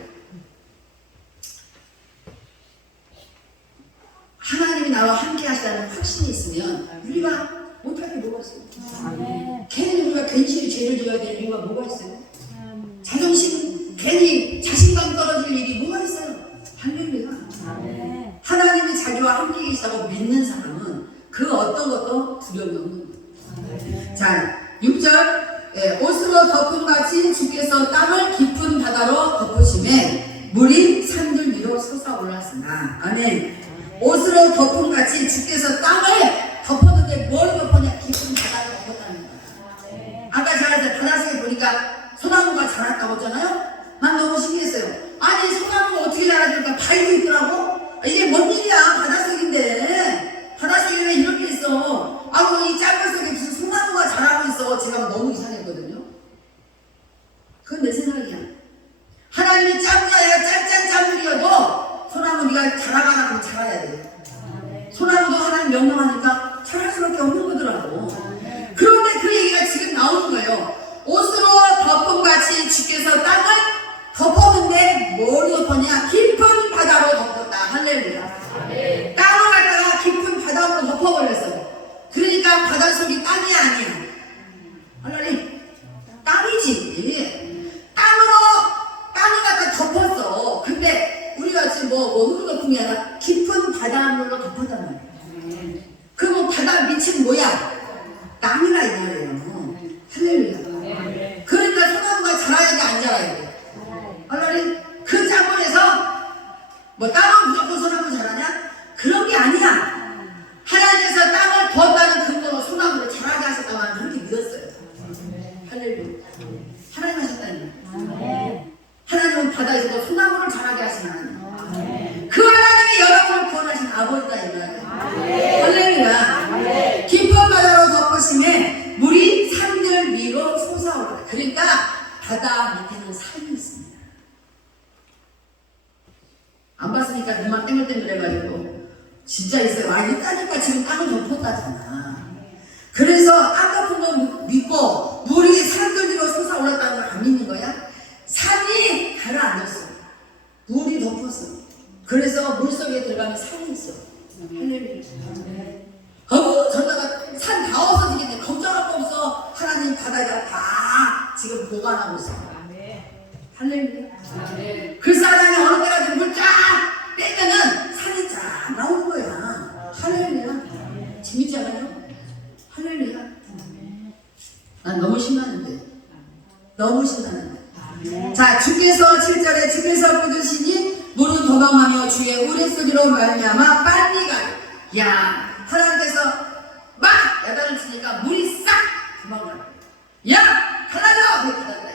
하나님이 나와 함께 하시다는 확신이 있으면 우리가 못할 게 뭐가 있어요? 괜히 우리가 괜시리 죄를 지어야 될 이유가 뭐가 있어요? 자존심, 괜히 자신감 떨어질 일이 뭐가 있어요? 할렐루야. 하나님이 자기와 함께 계시다고 믿는 사람은 그 어떤 것도 두려움이 없는 거예요. 자, 6절 옷으로 덮은 같이 주께서 땅을 깊은 바다로 덮으심에 물이 산들 위로 솟아올랐으나. 아멘. 옷으로 덮은 같이 주께서 땅을 덮었는데 뭘 덮었냐? 깊은 바다를 덮었다는 거예요. 아까 제가 바닷속에 보니까 소나무가 자랐다고 했잖아요. 난 너무 신기했어요. 아니 소나무가 어떻게 자라니까 바위도 있더라고. 이게 뭔 일이야? 바닷속인데 바닷속에 왜 이런 게 있어? 아고 이 짱물 속에 무슨 소나무가 자라고 있어. 제가 너무 이상했거든요. 그건 내 생각이야. 하나님이 짱물이야 짠짠 짱물이어도 소나무 네가 자라가나 그럼 자라야 돼. 소나무도 하나님 명령하니까 자랄 수밖에 없는 거더라고. 그런데 그 얘기가 지금 나오는 거예요. 옷으로 덮은 같이 주께서 땅을 덮었는데 뭘 덮었냐? 깊은 바다로 덮었다. 할렐루야. 땅을 갖다가 깊은 바다로 덮어버렸어. 그러니까 바닷속이 땅이 아니야. 할렐루야. 땅이지. 땅을 갖다 덮었어. 근데 우리가 지금 뭐 덮은 게 아니라 깊은 바닷물로 덮었단 말이야. 그럼 바다 밑은 뭐야? 땅이라 이 말이에요. 할렐루야. 그러니까 소나무가 자라야 돼, 안 자라야 돼? 할렐루야. 그 장본에서 뭐 땅은 무조건 소나무 자라냐? 그런 게 아니야. 하나님께서 땅을 뒀다는 근거로 소나무를 자라게 하셨다고 그렇게 믿었어요. 할렐루야. 하나님 하셨다니. 하나님은 바다에서도 소나무를 자라게 하신 하나님. 그 하나님이 여러분을 구원하신 아버지다 이 말이에요. 할렐루야. 깊은 바다로 덮으심에 물이 산들 위로 솟아오르다. 그러니까 바다 밑에는 산이 있습니다. 안 봤으니까 눈만 땡글땡글해가지고 진짜 있어요. 아 있다니까 지금 땅을 덮었다잖아. 그래서 땅 덮은 거 믿고 물이 산들 위로 솟아올랐다는 걸 안 믿는 거야? 산이 가라앉았어. 물이 덮었어. 그래서 물속에 들어가면 산이 있어. 할렐루야. 저다가 산 다 없어지겠네. 걱정할 거 없어. 하나님 바다에다 다 지금 보관하고 있어. 할렐루야. 그래서 하나님 어느 때가 물 쫙 빼면은 산이 쫙 나오는 거야. 할렐루야. 재밌지 않아요? 할렐루야. 난 너무 신나는데. 너무 신나는데. 자, 주께서 7절에 주께서 꽂으시니 물은 도망하며 주의 우레소리로 말미암아 빨리 가. 야, 하나님께서 막 야단을 치니까 물이 싹 도망가. 야, 갈라져! 그렇게 가다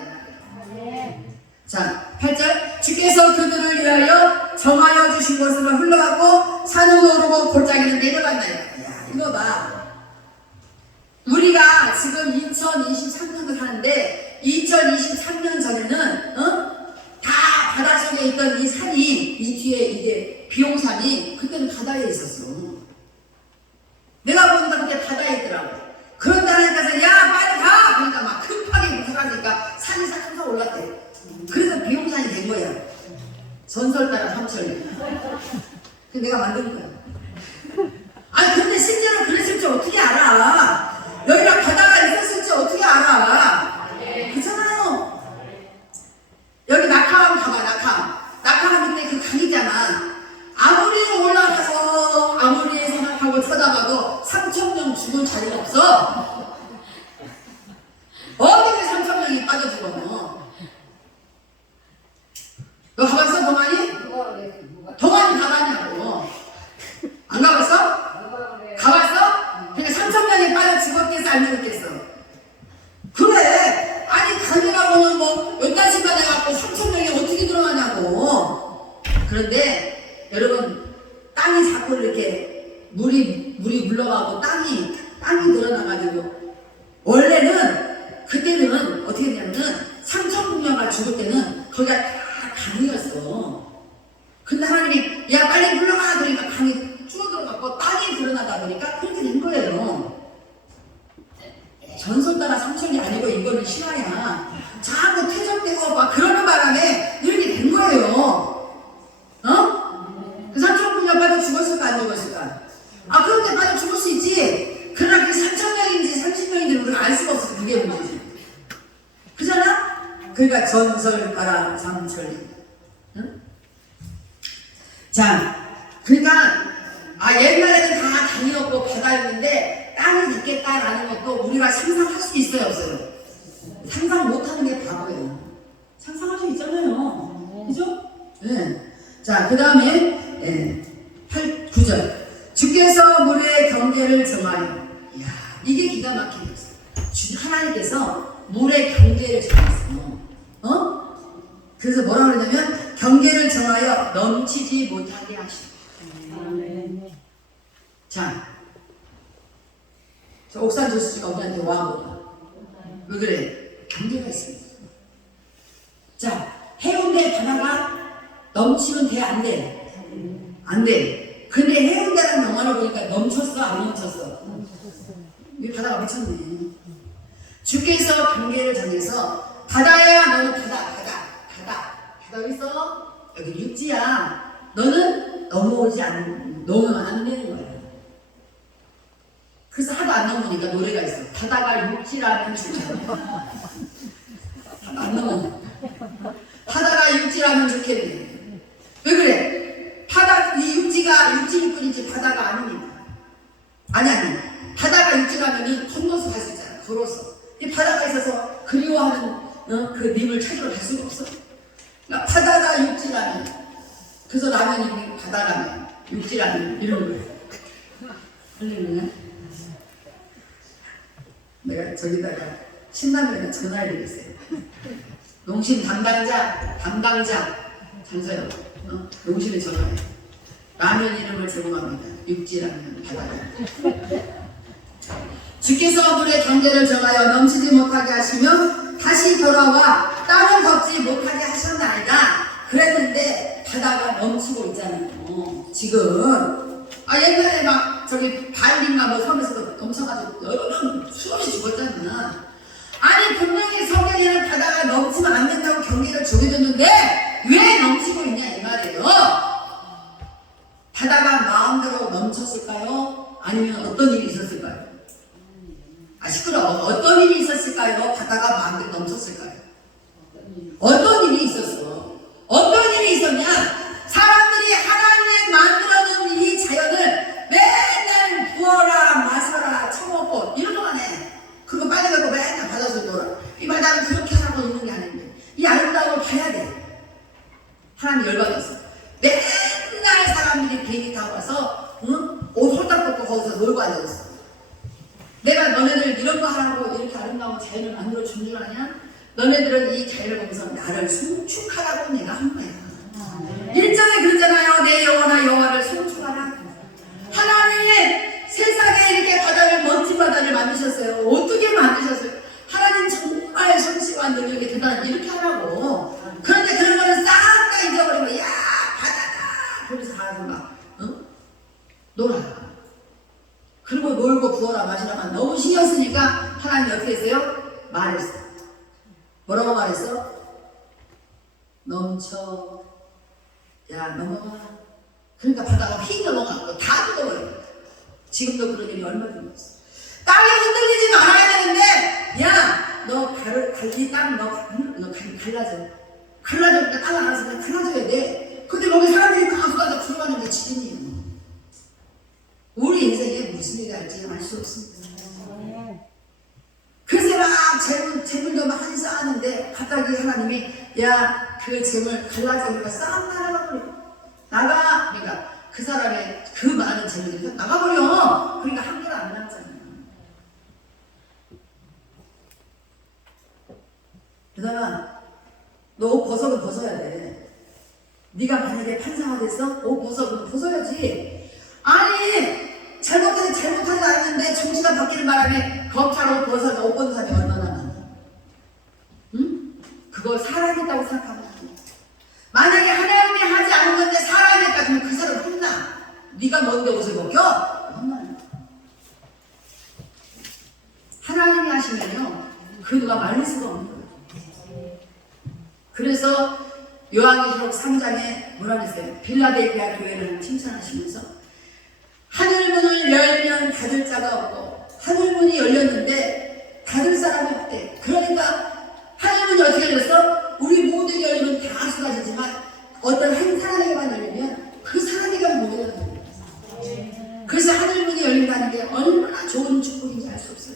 자, 8절 주께서 그들을 위하여 정하여 주신 곳으로 흘러가고 산을 오르고 골짜기를 내려간다. 야, 이거 봐. 우리가 지금 2023년을 하는데 2023년 전에는 다 바닷속에 있던 이 산이 이 뒤에 이게 비용산이 그때는 바다에 있었어. 내가 보니까 그때 바다에 있더라고. 그런다니까 야 빨리 가! 그러니까 막 급하게 무서워하니까 산이 싹 항상 올랐대. 그래서 비용산이 된 거야. 전설 따라 삼천리. 그 내가 만든 거야. 아니 근데 실제로 그랬을지 어떻게 알아? 여기가 바다가 있었을지 어떻게 알아? 그렇잖아요. 여기 낙하암 가봐. 낙하암 밑에 그 강이잖아. 아무리 올라가서 아무리 생각하고 쳐다봐도 3,000명 죽은 자리가 없어. 어디에 3,000명이 빠져 죽어. 너 가봤어 동안이? 동안이 가봤냐고. 안 가봤어? 가봤어? 그러니까 3,000명이 빠져 죽었겠어 안 죽었겠어? 그래. 아니 강이라고는 뭐 여기까지만 해갖고 3,000명이 어떻게 들어가냐고. 그런데 여러분 땅이 자꾸 이렇게 물이 물러가고 땅이 늘어나가지고 원래는 그때는 어떻게 되냐면은 3,000명가 죽을 때는 거기가 다 강이었어. 근데 하나님이 야 빨리 물러가라 그러니까 강이 줄어들어갖고 땅이 드러나다 보니까 그렇게 된 거예요. 전설 따라 삼천이 아니고 이거는 신화야. 자꾸 퇴적되고 막 그러는 바람에 이렇게 된 거예요. 그 3,000명 빠져 죽었을까 안 죽었을까? 아 그런데 빠져 죽을 수 있지. 그러나 그게 3,000명인지 30명인지 우리가 알 수가 없어. 그게 문제지. 그잖아? 그러니까 전설 가라 장철이. 응? 자, 그러니까 옛날에는 다 강이었고 바다였는데 땅이 있겠다라는 것도 우리가 상상할 수 있어요, 없어요? 상상 못하는 게 바보예요. 상상할 수 있잖아요. 그죠? 네. 자, 그 다음에 9절. 주께서 물의 경계를 정하여. 이야, 이게 기가 막히게 있어요. 하나님께서 물의 경계를 정했어요. 그래서 뭐라 그러냐면 경계를 정하여 넘치지 못하게 하시고. 자, 저 옥산 조수지가 우리한테 와보다. 왜 그래? 경계가 있습니다. 자, 해운대 바다가 넘치면 돼, 안 돼? 안 돼. 근데 해운대라는 영화를 보니까 넘쳤어, 안 넘쳤어? 이 바다가 미쳤네. 주께서 경계를 정해서 바다야, 너는 바다 여기 있어. 여기 육지야. 너는 넘으면 안 되는 거야. 그래서 하도 안 넘으니까 노래가 있어. 바다가 육지라면 좋겠네. 하도 안 넘어. 바다가 육지라면 좋겠네. 왜 그래? 이 육지가 육지일 뿐이지 바다가 아니니까. 아니. 바다가 육지라면은 건너서 갈 수 있잖아. 걸어서. 이 바다가 있어서 그리워하는 그 님을 찾으러 갈 수가 없어. 그러니까 바다가 육지라면. 그래서 라면이 바다라면, 육지라면 이런 거예요. 할렐루야. 내가 저기다가 신라면에 전화해드렸어요. 농심 담당자 전서요. 농심에 전화해. 라면 이름을 제공합니다. 육지라면 바다라면. 주께서 물의 경계를 정하여 넘치지 못하게 하시며 다시 돌아와 땅을 덮지 못하게 하셨나이다. 그랬는데 바다가 넘치고 있잖아요. 지금 옛날에 막 저기 바일린가 뭐 섬에서도 넘쳐가지고 여러 명 수없이 죽었잖아. 아니 분명히 성경에는 바다가 넘치면 안 된다고 경계를 정해줬는데 왜 넘치고 있냐 이 말이에요. 바다가 마음대로 넘쳤을까요? 아니면 어떤 일이 있었을까요? 시끄러워. 어떤 일이 있었을까요? 바다가 마음대로 넘쳤을까요? 어떤 일이 있었어? 어떤 일이 있었냐? 사람들이 하나님의 만들어놓은 이 자연을 맨날 부어라 마셔라 처먹고 이런 동안 해. 그거 빨리 가고 맨날 바다에서 놀아. 이 바다는 그렇게 하고 있는 게 아닌데 이 아름다움을 봐야 돼. 하나님 열받았어. 맨날 사람들이 비행기 타고 가서 옷 홀딱 벗고 거기서 놀고 앉아있어. 내가 너네들 이런 거 하라고 이렇게 아름다운 자연을 만들어준 줄 아냐? 너네들은 이 자연을 보면서 나를 송축하라고 내가 한 거야. 1절에 그러잖아요. 내 영혼아 여호와를 송축하라. 하나님 세상에 이렇게 바다를 멋진 바다를 만드셨어요. 어떻게 만드셨어요? 하나님 정말 솜씨와 능력이 대단한 이렇게 하라고. 그런데 그런 거는 싹 다 잊어버리고 야 바다다 그러면서 가서 막 놀아. 그리고 놀고 부어라 마시라만 너무 신경 쓰니까 하나님이 어떻게 했어요? 말했어. 뭐라고 말했어? 넘쳐. 야 넘어가. 그러니까 바다가 휙 넘어가고 다 뜯어버려. 지금도 그런 일이 얼마든지 있어. 땅이 흔들리지 말아야 되는데 야 너 이 땅 너 갈라져. 갈라져니까 땅 알아서 그냥 갈라져야 돼. 근데 거기 사람들이 막 가서 들어가는 게 지금이에요. 우리 인생에 무슨 일이 할지 알 수 없습니다. 그래서 막 재물도 많이 쌓았는데 갑자기 하나님이 야 그 재물 갈라지니까 싹 날아가버려. 나가. 그러니까 그 사람의 그 많은 재물이 나가버려. 그러니까 한 개도 안 남잖아요. 그다음에 너 옷 벗어야 돼. 네가 만약에 판사가 됐어? 옷 벗어야지. 아니 잘못하지 않았는데 정치가 바뀌는 바람에 검찰 옷 벗어서 옷 벗는 사람이 얼마나 많아. 응? 그걸 사랑했다고 생각하면 만약에 하나님이 하지 않은 건데 사랑이 했다 그러면 그 사람 혼나. 네가 뭔데 옷을 벗겨? 혼나요. 하나님이 하시면요 그 누가 말릴 수가 없는 거예요. 그래서 요한계시록 3장에 뭐라 그랬어요? 빌라델피아 교회를 칭찬하시면서 하늘문을 열면 닫을 자가 없고 하늘문이 열렸는데 닫을 사람이 없대. 그러니까 하늘문이 어떻게 열렸어? 우리 모두에게 열리면 다 쏟아지지만 어떤 한 사람에게만 열리면 그 사람에게만 보게 되는 거예요. 그래서 하늘문이 열린다는 게 얼마나 좋은 축복인지 알 수 없어요.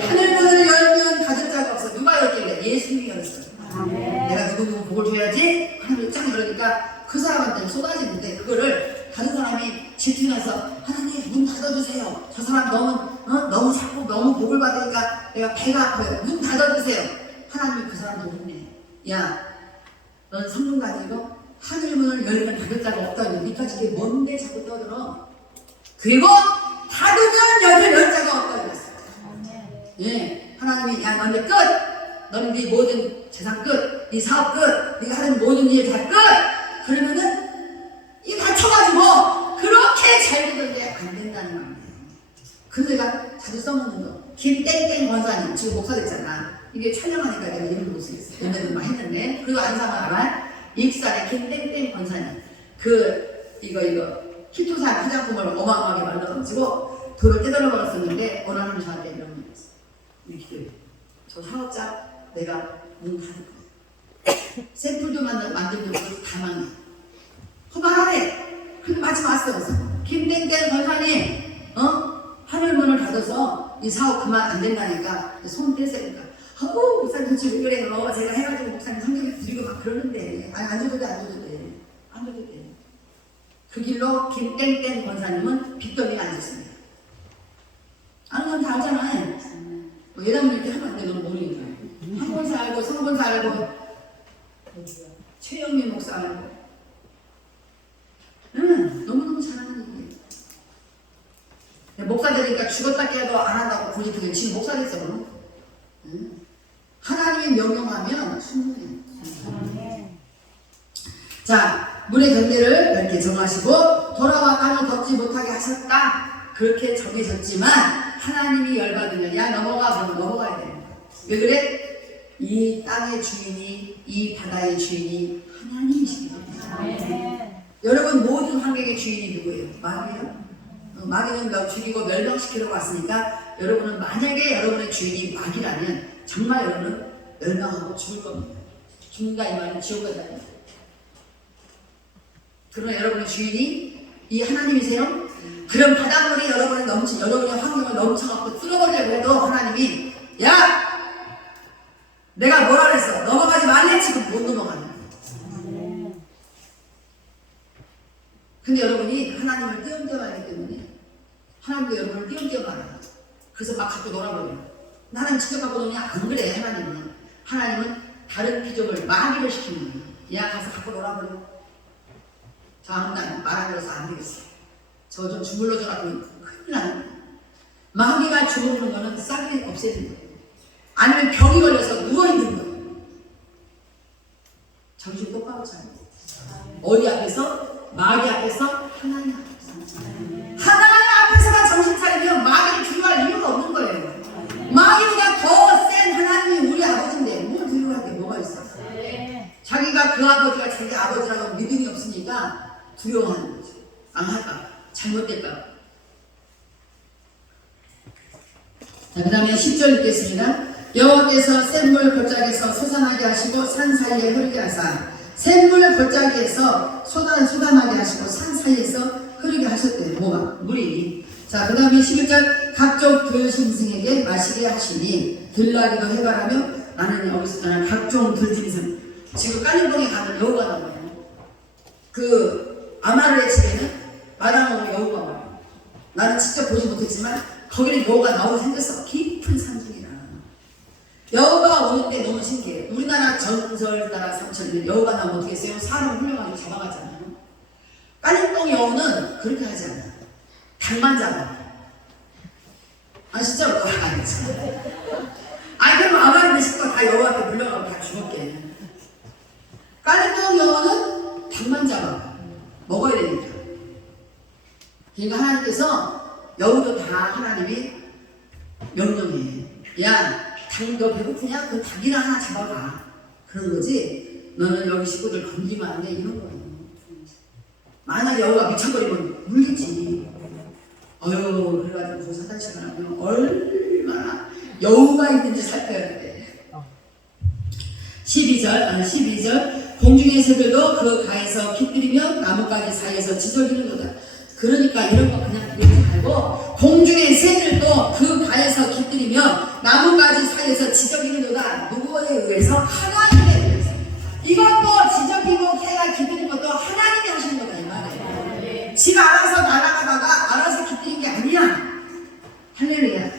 하늘문을 열면 닫을 자가 없어. 누가 열길래? 예수님이 열었어요. 내가 누구 복을 줘야지 하늘이 쫙 열으니까 그 사람한테는 쏟아지는데 그거를 다른 사람이 질투나서 하나님 문 닫아주세요. 저 사람 너무 자꾸 너무 복을 받으니까 내가 배가 아파요. 문 닫아주세요. 하나님이 그 사람도 혼내. 야, 넌 성경 가지고 하늘문을 열면 닫을 자가 없다고 니까지 그게 뭔데 자꾸 떠들어. 그리고 닫으면 열 자가 없다고 그랬어요. 예, 하나님이 야 너네 끝. 너는 네 모든 재산 끝, 네 사업 끝, 네가 하는 모든 일 다 끝! 그러면은 이 닫혀가지고 그렇게 잘 되던데 안 된다는 말이에요. 그래서 내가 자주 써먹는 거 김땡땡 권사님 지금 목사 됐잖아. 이게 촬영하니까 내가 이름도 못 쓰겠어. 옛날에 막 했는데 그리고 아는 사람 알아? 익산의 김땡땡 권사님 이거 키토산 화장품을 어마어마하게 만들어가지고 돈을 떼들어 버렸었는데 어느 하나님 저한테 이런 말이 있어. 이렇게 저 사업자 내가 문 닫을 거야. 샘플도 만들고 다 망해. 말하래. 근데 마침 왔어. 김땡땡 권사님, 하늘문을 닫아서 이 사업 그만 안 된다니까 손 떼세니까. 목사님 도대체 왜 그래요? 제가 해가지고 목사님 성경 드리고 막 그러는데 아니 안 줘도 돼. 안 줘도 돼. 그 길로 김땡땡 권사님은 빚더미가 앉았습니다. 아는 건 다 알잖아요. 예담을 이렇게 하면 안 돼. 너는 모르니까. 한권사 알고 성권사 알고 최영민 목사 알고 너무너무 잘하는 얘기예요. 목사 되니까 죽었다 깨도 안 한다고 고집하게 지금 목사 됐어. 하나님이 명령하면 충분해요. 자, 물의 경계를 이렇게 정하시고 돌아와 땅을 덮지 못하게 하셨다. 그렇게 정해졌지만 하나님이 열받으면 야 넘어가. 그러면 넘어가야 돼요. 왜 그래? 이 땅의 주인이 이 바다의 주인이 하나님이시기 때문에. 여러분 모든 환경의 주인이 누구예요? 마귀요? 마귀는 죽이고 멸망시키러 왔으니까 여러분은 만약에 여러분의 주인이 마귀라면 정말 여러분은 멸망하고 죽을 겁니다. 죽는다 이 말은 지옥 간다. 그러나 여러분의 주인이 이 하나님이세요? 그런 바닷물이 여러분의 환경을 넘쳐갖고 쓸어버리려고 해도 하나님이 야! 내가 뭐라 그랬어? 넘어가지 말래? 지금 못 넘어가는 거예요. 근데 여러분이 하나님을 띄엄띄엄 하기 때문에 하나님도 여러분을 띄엄띄엄 알아요. 그래서 막 갖고 놀아버려요. 나는 직접 갖고 노냐? 안 그래. 하나님은 다른 피조물 마귀를 시키는 거예요. 야 가서 갖고 놀아버려. 저 말 안 들어서 안 되겠어. 저 좀 주물러 줘라고 큰일 나는 거예요. 마귀가 주무르는 거는 싹이 없애는 거예요. 아니면 병이 걸려서 누워있는 거예요. 정신 똑바로 차려. 어디 앞에서? 마귀 앞에서? 하나님 앞에서. 하나님 앞에서만 정신 차리면 마귀를 두려워할 이유가 없는 거예요. 마귀보다 더 센 하나님이 우리 아버지인데 뭘 두려워할 게 뭐가 있어? 자기가 그 아버지가 자기 아버지라고 믿음이 없으니까 두려워하는 거지. 안 할까? 잘못될까? 자, 그 다음에 10절 읽겠습니다. 여호와께서 샘물 골짜기에서 솟아나게 하시고 산 사이에 흐르게 하사 샘물 골짜기에서 솟아나게 하시고 산 사이에서 흐르게 하셨대요. 뭐가? 물이. 자, 그 다음에 11절 각종 들짐승에게 마시게 하시니 들나기도 해바라며 나는 여기서 각종 들짐승. 지금 깔림봉에 가면 여우가 나와요. 그 아마르의 집에는 마당으로 여우가 와요. 나는 직접 보지 못했지만 거기는 여우가 나오게 생겼어. 깊은 산중이라. 여우가 오는데 너무 신기해. 우리나라 전설 따라 삼천리는 여우가 나오면 어떻게 했어요? 사람 훌륭하게 잡아가잖아요. 깔림봉 여우는 그렇게 하지 않아. 닭만 잡아. 진짜로 그거 아니지. 그럼 아마리는 식구가 다 여우한테 물려가고 다 죽었게. 깔림봉 여우는 닭만 잡아. 먹어야 되니까. 그러니까 하나님께서 여우도 다 하나님이 명령해. 야, 닭 너 배고프냐? 그 닭이나 하나 잡아가. 그런 거지. 너는 여기 식구들 건드리면 안 돼. 이런 거예요. 만약에 여우가 미쳐버리면 물겠지. 그래가지고 그 화장실 가면 얼마나 여우가 있는지 살펴야 돼. 12절 공중의 새들도 그 가에서 깃들이며 나뭇가지 사이에서 지저귀는도다. 그러니까 이런 거 그냥 들지 말고 공중의 새들도 그 가에서 깃들이며 나뭇가지 사이에서 지저귀는도다. 누구에 의해서? 하나님에 의해서. 이것도 지저귀고 새가 깃드는 것도 하나님이 하시는 거다 이 말이에요. 지가 알아서 날아가다가 알아서 깃드린 게 아니야. 할렐루야.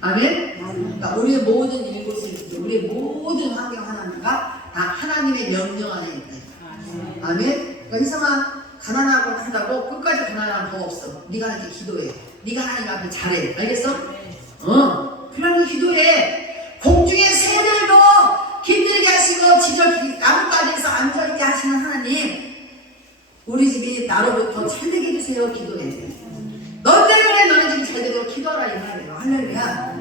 아멘. 그러니까 우리의 모든 일곳이 우리의 모든 환경 하나님과 다 하나님의 명령 안에 있다. 아멘. 그러니까 희성아 가난하고 하다고 끝까지 가난한 거 없어. 네가 하나님께 기도해. 네가 하나님 앞에 잘해. 알겠어? 그러면 기도해. 공중의 새들도 깃들게 하시고 지저귀 나뭇가지에서 앉아있게 하시는 하나님, 우리 집이 나로부터 잘되게 해주세요. 기도해. 너 때문에 너네 집이 잘되도록 기도하라 이 말이에요. 할렐루야.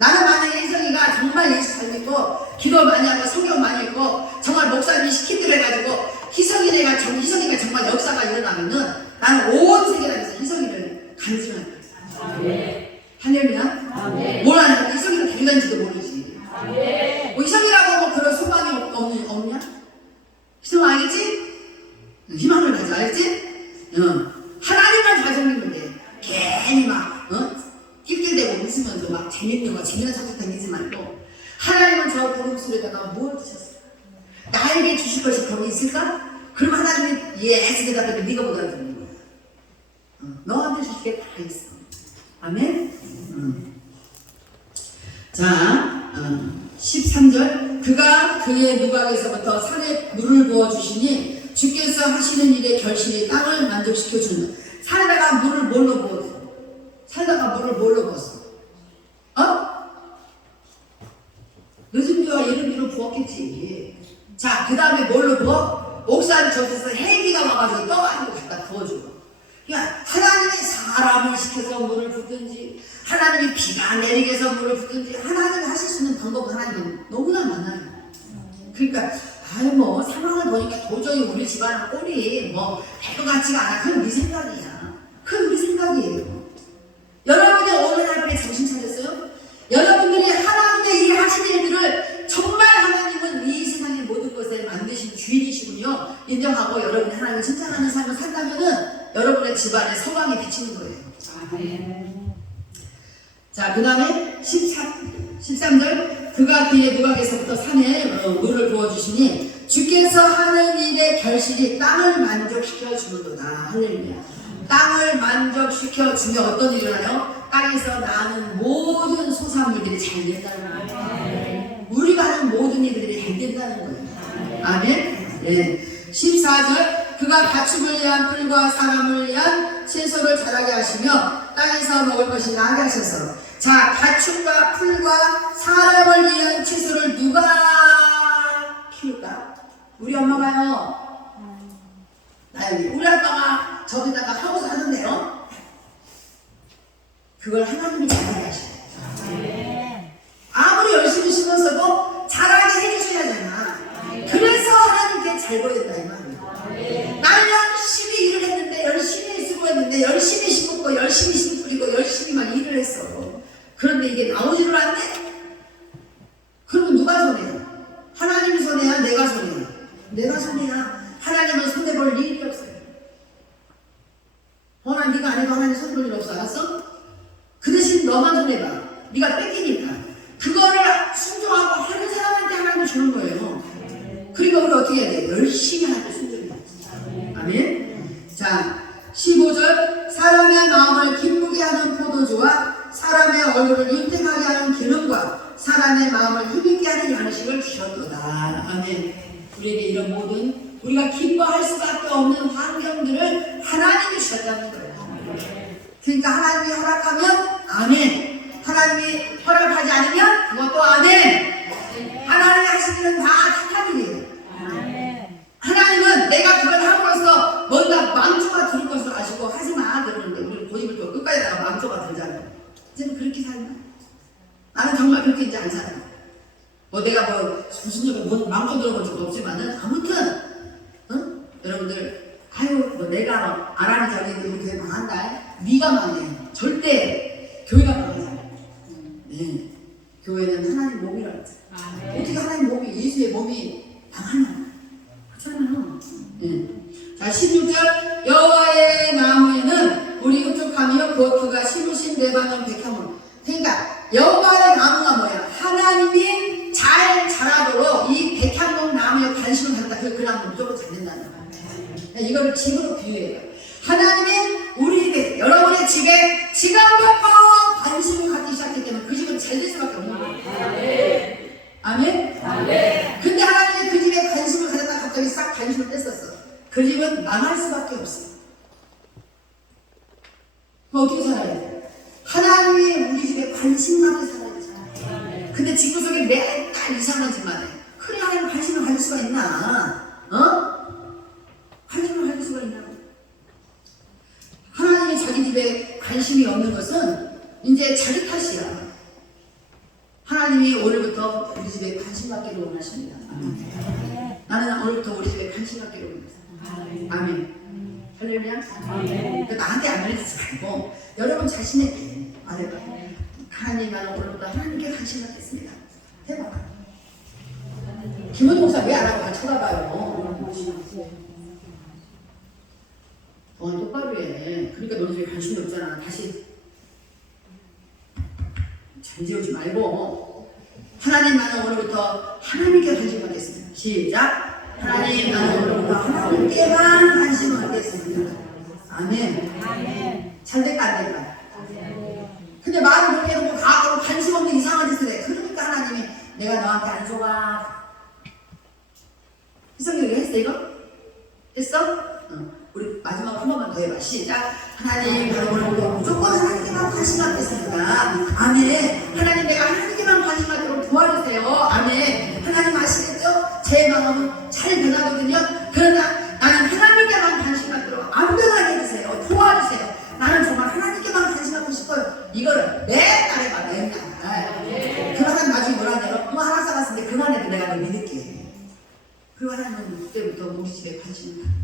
나는 만약에 희성이가 정말 예수 잘 믿고 기도 많이 하고 성경 많이 읽고 정말 목사님이 시키기로 해가지고 희성이가 정말 역사가 일어나면은 나는 온 세계에서 희성이를 간증할 거야. 할렐루야. 뭘 하냐면 희성이를 데려다니지도 모르지. 뭐 희성이라고 뭐 그런 소망이 없냐? 희성 알겠지? 희망을 가져. 알겠지? 하나님만 잘 섬기면 돼. 괜히 막 낄낄대고 웃으면서 막 재밌는 사건 다니지 말고 하나님은 저 고름술에다가 뭘 주셨을까? 나에게 주실 것이 거기 있을까? 그럼 하나님이 예스 대답해도 네가 못 알아듣는 거야. 너한테 주실 게 다 있어. 아멘? 자, 13절 그가 그의 누각에서부터 산에 물을 부어주시니 주께서 하시는 일의 결실이 땅을 만족시켜 주는. 산에다가 물을 뭘로 부었어? 산에다가 물을 뭘로 부었어? 늦은 비와 이른 비로 부었겠지. 자, 그 다음에 뭘로 부어? 옥산 저기서 헬기가 와가지고 떠가지고 갖다 부어주고. 그러니까 하나님이 사람을 시켜서 물을 붓든지 하나님이 비가 내리게 해서 물을 붓든지 하나님이 하실 수 있는 방법은 하나님은 너무나 많아요. 그러니까 뭐 상황을 보니까 도저히 우리 집안은 꼴이 뭐 될 것 같지가 않아. 그건 우리 생각이야. 그건 우리 생각이에요. 여러분이 오늘 하루에 정신 차렸어요? 여러분들이 하나님의 일 하시는 일들을 정말 하나님은 이 세상의 모든 것에 만드신 주인이시군요 인정하고 여러분이 하나님을 칭찬하는 삶을 산다면은 여러분의 집안에 성황이 비치는 거예요. 자, 그 다음에 13절 그가 그의 누각에서부터 산에 물을 부어주시니 주께서 하는 일의 결실이 땅을 만족시켜 주는도다. 할렐루야. 땅을 만족시켜 주면 어떤 일이 일어나요? 땅에서 나는 모든 소산물들이 잘 된다는 거예요. 우리가 하는 모든 일들이 잘 된다는 거예요. 아멘. 네. 14절 그가 가축을 위한 풀과 사람을 위한 채소를 자라게 하시며 땅에서 먹을 것이 나게 하셔서. 자, 가축과 풀과 사람을 위한 채소를 누가 키울까? 우리 엄마가요. 우리 아빠가 저기다가 하고서 하는데요. 그걸 하나님이 자라게 하셔요. 아무리 열심히 심었어도 자라게 해주셔야 되나. 그래서 하나님께 잘 보였다 이 말이에요. 나는 열심히 일을 했는데 열심히 수고했는데 열심히 심었고 열심히 심 뿌리고 열심히만 일을 했어. 그런데 이게 나오지를 않네? 그러면 누가 손해야? 하나님이 손해야? 내가 손해야? 내가 손해야. 하나님은 손해볼 일이 없어요. 난 네가 안 해도 하나님 손해볼 일 없어. 알았어? 그 대신 너만 손해봐. 네가 뺏기니까. 그거를 순종하고 하는 사람한테 하나님을 주는 거예요. 그러니까 우리 어떻게 해야 돼? 열심히 하나님께 순종해야 돼. 아멘? 자, 15절 사람의 마음을 기쁘게 하는 포도주와 사람의 얼굴을 윤택하게 하는 기름과 사람의 마음을 힘있게 하는 양식을 주셨도다. 아멘. 우리에게 이런 모든 우리가 기뻐할 수밖에 없는 환경들을 하나님이 주셨다는 거예요. 그러니까 하나님이 허락하면 아멘. 하나님이 허락하지 않으면 그것도 아멘. 하나님이 하시는 일은 다 착한 일이에요. 하나님은 내가 그걸 함으로써 뭔가 망조가 들을 것을 아시고 하지마 그러는데 우리 고집을 또 끝까지 나가 망조가 들잖아요. 이제는 그렇게 살나? 나는 정말 그렇게 이제 안 살아요. 뭐 내가 뭐 무슨 일을 뭔 망조 들어본 적도 없지만은 아무튼 여러분들 뭐 내가 안 하는 자들이 우리 교회 망한다. 네가 망해. 절대 교회가 망하잖아. 네. 교회는 하나님 몸이라고 했잖아. 어떻게 하나님 몸이, 예수의 몸이 망하냐. 그렇잖아요. 네. 자, 16절. 여호와의 나무에는 우리 흡족하며 곧 그가 심으신 내방은 백향으로. 그러니까 여호와의 나무가 뭐야? 하나님이 잘 자라도록 이 백향목 나무에 관심을 갖다 그 나무 무조건 잘 된다는 거야. 이거를 집으로 비유해요. 하나님이 우리 집에, 여러분의 집에 지금부터 관심을 갖기 시작했기 때문에 그 집은 잘 될 수밖에 없는 거예요. 아멘? 아멘. 근데 하나님이 그 집에 관심을 가졌다가 갑자기 싹 관심을 뺐었어. 그 집은 망할 수밖에 없어. 어떻게 살아야 돼? 하나님이 우리 집에 관심 갖고 살아야 되잖아. 근데 집구 속에 맨날 이상한 짓만 해. 그래, 하나님 관심을 가질 수가 있나? 관심을 가질 수가 있나? 하나님이 자기 집에 관심이 없는 것은 이제 자기 탓이야. 하나님이 오늘부터 우리 집에 관심 갖기를 원하십니다. 아멘. 나는 오늘부터 우리 집에 관심 갖기를 원합니다. 아멘. 할렐루야. 아멘. 나한테 안 말리지 말고 여러분 자신에게 말해봐. 하나님, 나는 오늘부터 하나님께 관심 갖겠습니다. 해봐. 김원 목사 왜 안 하고 다 쳐다봐요? 똑바로 해. 그러니까 너희 집에 관심이 없잖아. 다시 잠재우지 말고, 하나님, 나는 오늘부터 하나님께 관심 갖겠습니다. 시작. 하나님, 나는 오늘부터 하나님께만 관심을 갖겠습니다. 아멘. 잘 될까 안 될까? 근데 말을 그렇게 해놓고 가끔 관심 없는 이상한 짓을 해. 그러니까 하나님이 내가 너한테 안 속아. 희성이 했어 이거? 했어? 우리 마지막으로 한 번만 더 해봐. 시작. 하나님, 나는 오늘부터 무조건 하나님께만 관심 갖겠습니다. 아멘. 하나님, 내가 하나님께만 관심 갖도록 도와주세요. 아멘. 하나님 아시겠죠? 제 마음은 잘 변하거든요. 그러나 나는 하나님께만 관심 갖도록 안 변하게 해주세요. 도와주세요. 나는 정말 하나님께만 관심 갖고 싶어요. 이거를 맨날 해봐. 맨날. 그 하나님 나중에 뭐라 하냐면 하나 살았는데 그만해도 내가 널 믿을게. 그 하나님은 그때부터 우리 집에 관심을 갖고.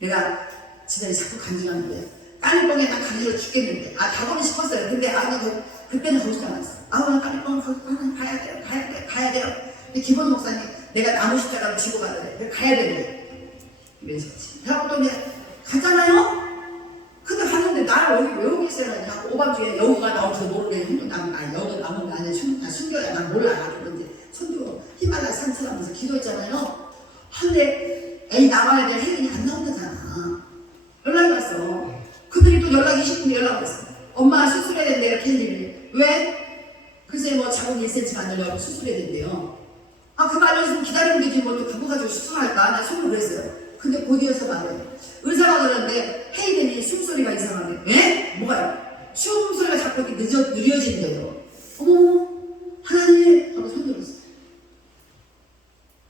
내가 집에 자꾸 간증하는데 까리뽕에 난 간지러 죽겠는데 가고는 싶었어요. 근데 그때는 거기서 안 왔어. 나 까리뽕 거기 가야 돼요. 근데 김원 목사님, 내가 나무 십자가를 지고 가래. 가야 되네. 이래서 그래갖고 또 이제 갔잖아요. 근데 갔는데 나를 왜 여기 있어야 하냐. 오밤중에 여우가 나올지도 모르게 여기 나무가 아니야. 숨겨야 난 몰라. 그런데 손들고 히말라야 산처럼면서 기도했잖아요. 근데 애이 나와야 될 혜인이 안 나온다잖아. 연락이 왔어. 그들이 또 연락 20분에 연락 왔어. 엄마 수술해야 된대. 이렇게 했는데 왜? 글쎄 뭐 자궁 1cm 만들려고 수술해야 된대요. 그거 알려줬으면 기다리면 되지 뭐 또 그거 가지고 수술할까? 나 속으로 그랬어요. 근데 곧이어서 말해. 의사가 그러는데 혜인이 숨소리가 이상하대. 왜? 뭐가요? 숨소리가 자꾸 이렇게 느려진대요. 어머 하나님 하고 손 들었어.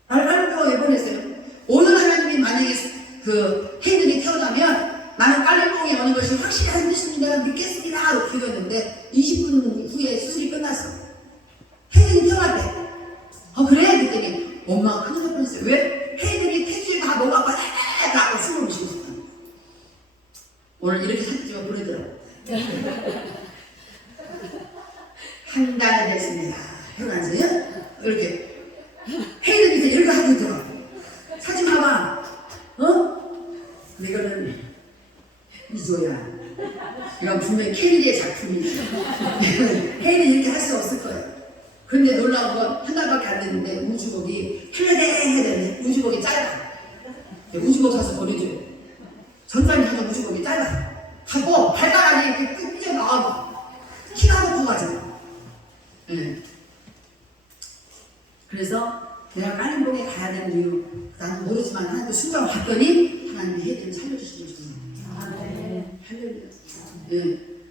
나를 깔리뽕 왜 보냈어요? 오늘 하나님이 만약에 그 혜인이 태어나면 나는 깔리뽕이 오는 것이 확실히 한 뜻입니다. 내가 믿겠습니다 하고 기도했는데 20분 후에 수술이 끝났어. 혜인이 태어났대. 그래? 그랬더니 엄마가 큰일 날 뻔했어요. 왜? 혜인이 택시에 다 너무 아파 하고 숨을 쉬고 싶다. 오늘 이렇게 사진 찍어 보내더라고. 한 달 됐습니다. 태어났어요? 이렇게 혜인이 이제 이렇게 하고 있더라고. 사진 봐봐. 이거는 이조야. 이건 분명히 케리의 작품이지. 혜인이 이렇게 할 수 없을 거예요. 그런데 놀라운 건 한 달밖에 안 됐는데 우주복이 해야 되는데 우주복이 짧아. 우주복 사서 보내줘요. 전장이 하는 우주복이 짧아. 하고 발가락이 이렇게 삐져 나가고 키가 높아가지고. 그래서 내가 까린봉에 가야 되는 이유 나는 모르지만 하나님도 순간 봤더니 하나님이 혜인을 살려주시는 거예요. 할렐루야.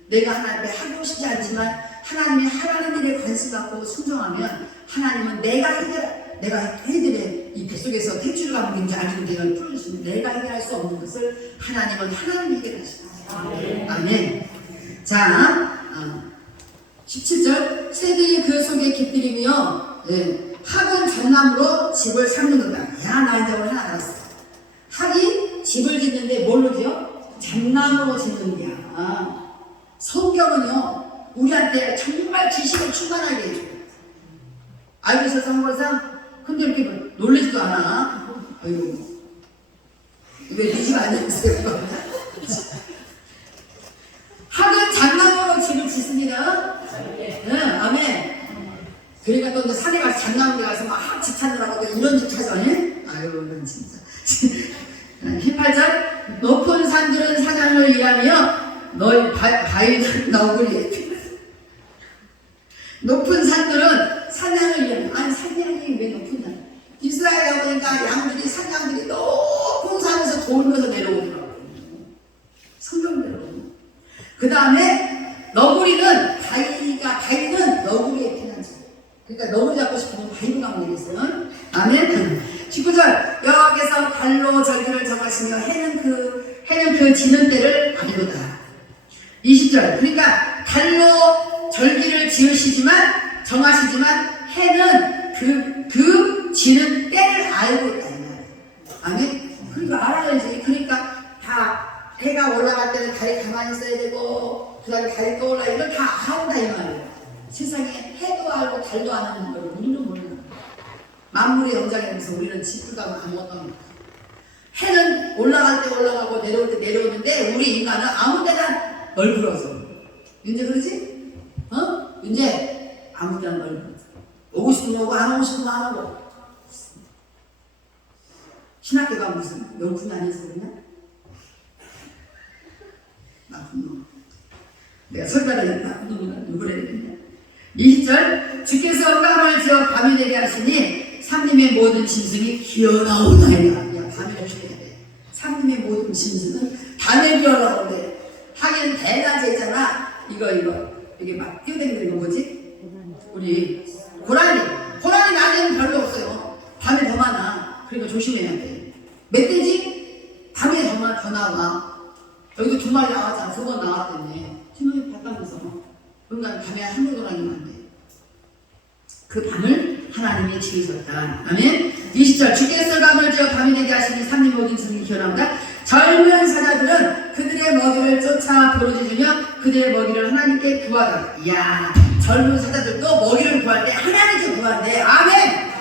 내가 하나님께 하고 싶지 않지만 하나님이 하라는 일에 관심 갖고 순종하면 하나님은 내가 혜인들의 이 뱃속에서 택주를 갖고 있는지 아니면 내가 풀어주시면 내가 해결할 수 없는 것을 하나님은 하나님이 해결하십니다. 아멘. 자, 17절 새들이 그 속에 깃들이며 학은 전나무로 집을 삼는다. 야, 나 이제 오늘 하나 알았어. 학이 집을 짓는데 뭘로 지어? 잣나무로 짓는 거야. 성경은요 우리한테 정말 지식을 충만하게 해줘요. 알고 있어서 한 거상 근데 이렇게 놀라지도 않아. 아이고 왜 네 집 아니었어요? 학은 잣나무로 집을 짓습니다. 응, 아멘. 그러니까 또 산에 가서 잣나무에 가서 막 집 찾느라고 이런 집 찾아. 아유 진짜. 18절 높은 산들은 사냥을 일하며 너희 바위는 너구리에 피는. 높은 산들은 사냥을 위하여. 아니 사냥이 왜 높은 산? 이스라엘에 가보니까 양들이 산양들이 높은 산에서 돌면서 내려오더라고요. 성경대로. 그 다음에 너구리는 바위는 너구리에 피난처. 그러니까 너구리 잡고 싶으면 바위로 가면 되겠어요. 아멘. 19절 여호와께서 달로 절기를 정하시며 해는 그 지는 때를 아리로다. 20절 그러니까 달로 절기를 정하시지만 해는 그 지는 때를 알고 있다. 아멘. 그러니까 알아야지. 그러니까 다 해가 올라갈 때는 달이 가만히 있어야 되고 그 다음에 달이 떠올라 이걸 다 안다 이 말이에요. 세상에 해도 알고 달도 아는 걸 우리는 모르는 거예요. 만물의 영장이면서 우리는 짚을 가면 아무것도 없는 거예요. 해는 올라갈 때 올라가고 내려올 때 내려오는데 우리 인간은 아무 데나 널브러져. 윤재 그러지? 윤재 아무 데나 널브러져. 오고 싶으면 오고 안 오고 싶으면 안 오고. 신학교가 무슨 명품이 아니어서 그러냐? 나쁜 놈. 내가 설교를 나쁜 놈이나 누구를 해야 되냐? 20절 주께서 땅을 지어 밤이 되게 하시니 삼림의 모든 짐승이 기어나오나이다. 야 밤이 어떻게 돼? 삼림의 모든 짐승은 밤에 기어나오는데 하긴 대낮에잖아. 이거 이게 막 뛰어다니는 거 뭐지? 우리 고라니 낮에는 별로 없어요. 밤에 더 많아. 그러니까 조심해야 돼. 멧돼지 밤에 더 나와. 여기도 2마리 나왔잖아. 2번 나왔다며. 신혼이 봤다면서. 그러니까 밤에 한 번 돌아다니면 안 돼. 그 밤을 하나님이 지으셨다. 아멘. 20절 주께서 밤을 지어 밤이 되게 하시니 삼림 모든 짐승이 기어나온다. 젊은 사자들은 그들의 먹이를 쫓아 부르짖으며 그들의 먹이를 하나님께 구하다. 이야 젊은 사자들도 먹이를 구할 때 하나님께 구한대. 아멘.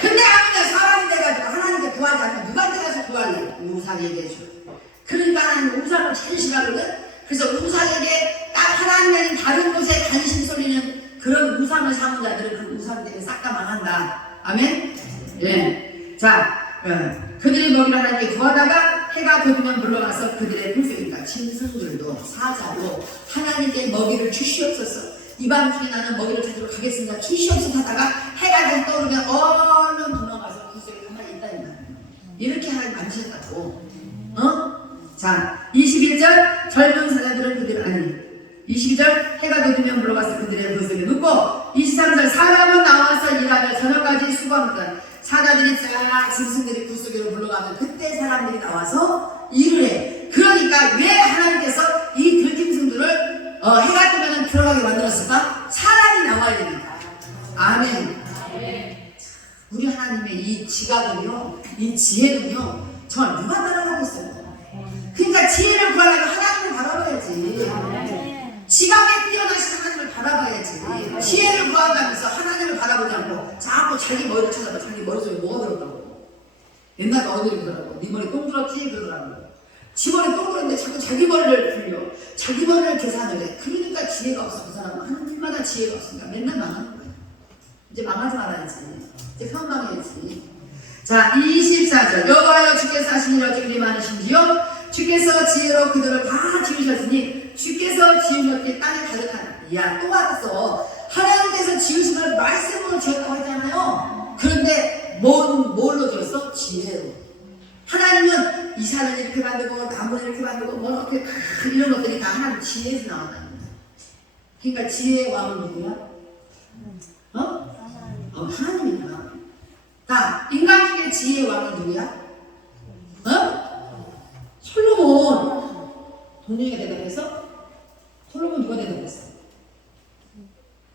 근데 아무나 사람이 돼가지고 하나님께 구하지 않고 누구한테 가서 구할래? 우상에게 줘. 그러니까 하나님 우상을 제일 싫어하거든. 그래서 우상에게 딱 하나님 아닌 다른 곳에 관심 쏠리는 그런 우상을 삼은 자들은 그 우상들이 싹 다 망한다. 아멘? 예. 자, 그들의 먹이를 하나님께 구하다가 해가 돋으면 물러가서 그들의 풀속이니까 짐승들도 사자도 하나님께 먹이를 주시옵소서. 이 밤중에 나는 먹이를 찾으러 가겠습니다. 주시옵소서 하다가 해가 다시 떠오르면 얼른 도망가서 풀속에 가만히 있다. 이렇게 하나님 만드셨다고. 자, 21절 젊은 사자들은 그들 아니 22절 해가 돋으면 물러가서 그들의 벌속에 눕고 23절 사람은 나와서 일하며 저녁까지 수고합니다. 사자들이 쫙 짐승들이 굴속으로 물러가면 그때 사람들이 나와서 일을 해. 그러니까 왜 하나님께서 이 들짐승들을 해가 뜨면 들어가게 만들었을까? 사람이 나와야 되니까. 아멘. 우리 하나님의 이 지각은요, 이 지혜는요, 정말 누가 따라가겠어요? 그러니까 지혜를 구하려면 하나님을 바라봐야지. 지각에 뛰어나신 하나님을 바라봐야지. 지혜를 구한다면서 하나님을 바라보지 않고 자꾸 자기 머리를 찾아봐. 자기 머릿속에 뭐가 들었다고. 옛날에 어른들이 그러더라고. 네 머리 똥 들었지? 그러더라고. 지 머리 똥 들었는데 자꾸 자기 머리를 굴려. 자기 머리를 계산을 해. 그러니까 지혜가 없어. 그 사람은 하나님마다 지혜가 없으니까 맨날 망하는 거야. 이제 망하지 말아야지. 이제 선망해야지. 자, 24절 여호와여 주께서 하시니 어찌 그리 많으신지요? 주께서 지혜로 그들을 다 지으셨으니 주께서 지으셨기에 땅에 가득하다. 이야 또 왔어. 하나님께서 지으신 걸 말씀으로 지었다고 했잖아요. 그런데 뭘로 지었어? 지혜로. 하나님은 이 산을 이렇게 만들고 나무를 이렇게 만들고 뭐 어떻게 이런 것들이 다 하나님 지혜에서 나왔다는 거야. 그러니까 지혜의 왕은 누구야? 하나님이구나. 자, 인간 중에 지혜의 왕은 누구야? 솔로몬. 동영이가 대답해서? 솔로몬 누가 대답했어?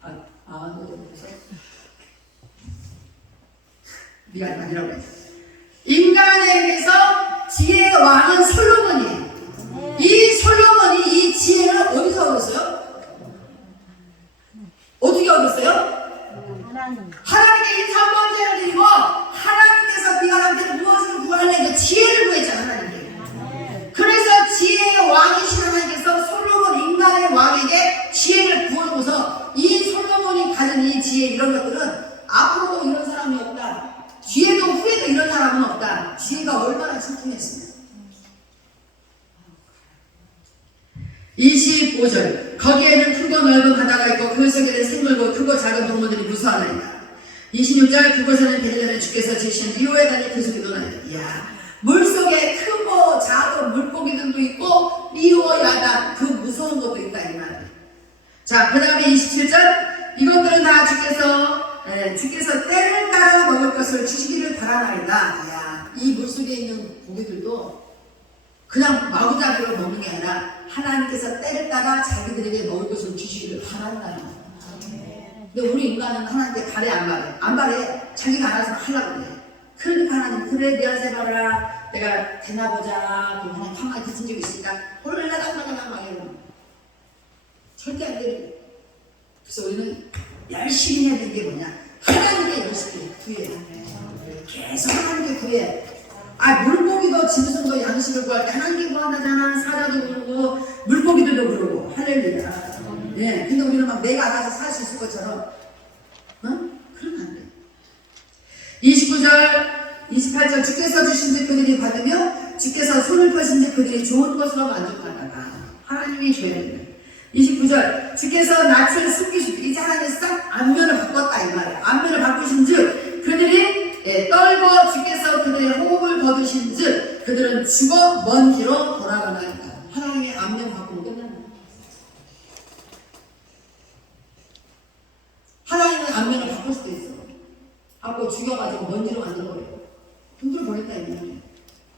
누가 대답했어? 네가 아니라고 했어. 인간에게서 지혜의 왕은 솔로몬이에요. 이 솔로몬이 이 지혜를 어디서 얻었어요? 어떻게 얻었어요? 하나님께 이 3번째를 드리고 하나님께서 비가 남기를 무엇을 구하려고 그 지혜를 구했잖아요. 하나님께. 그래서 지혜의 왕이신 하나님께서 솔로몬 인간의 왕에게 지혜를 부어줘서 이 솔로몬이 가진 이 지혜 이런 것들은 앞으로도 이런 사람이 없다. 뒤에도 후에도 이런 사람은 없다. 지혜가 얼마나 신통했습니까? 25절 거기에는 크고 넓은 바다가 있고 그 속에는 생물고 크고 작은 동물들이 무수하나이다. 26절 그곳에는 베들레헴에 주께서 지으신 리오의 단이 그 속에 노나이다. 이야, 물속에 크고 작은 물고기들도 있고 리오야단 그 무서운 것도 있다 이 말이에요. 자, 그 다음에 27절 이것들은 다 주께서 때를 따라 먹을 것을 주시기를 바라나이다. 이야, 이 물속에 있는 고기들도 그냥 마구잡이로 먹는 게 아니라 하나님께서 때를 따라 자기들에게 먹을 것을 주시기를 바란다는 거예요. 근데 우리 인간은 하나님께 바래 안 바래? 안 바래. 자기가 알아서 하려고 그래. 그러니까 하나님 그래 내한테 봐라. 내가 되나보자. 그럼 하나님 가만히 계신 적이 있으니까 올라가 막 이러면 절대 안 돼. 그래서 우리는 열심히 해야 되는 게 뭐냐? 하나님께 열심히 구해. 계속 하나님께 구해. 물고기도 짐승도 양식을 구할 때 하나님께 구한다잖아. 사자도 그러고 물고기들도 그러고 할렐루야. 네, 근데 우리는 막 내가 알아서 살 수 있을 것처럼 그러면 안 돼. 29절 28절 주께서 주신지 그들이 받으며 주께서 손을 펴신지 그들이 좋은 것으로 만족하다가 하나님이 줘야 된다. 29절 주께서 낯을 숨기시고 이제 하나님이 싹 안면을 바꿨다 이 말이야. 안면을 바꾸신 즉 그들이 떨고 주께서 그들의 호흡을 거두신 즉 그들은 죽어 먼 길로 돌아가나이다. 하나님의 안면 바꾸면 끝난다. 하나님은 안면을 바꿀 수도 있어. 바꿔 죽여가지고 먼지로 만들어버려요. 흔들어 버렸다 이 말이야.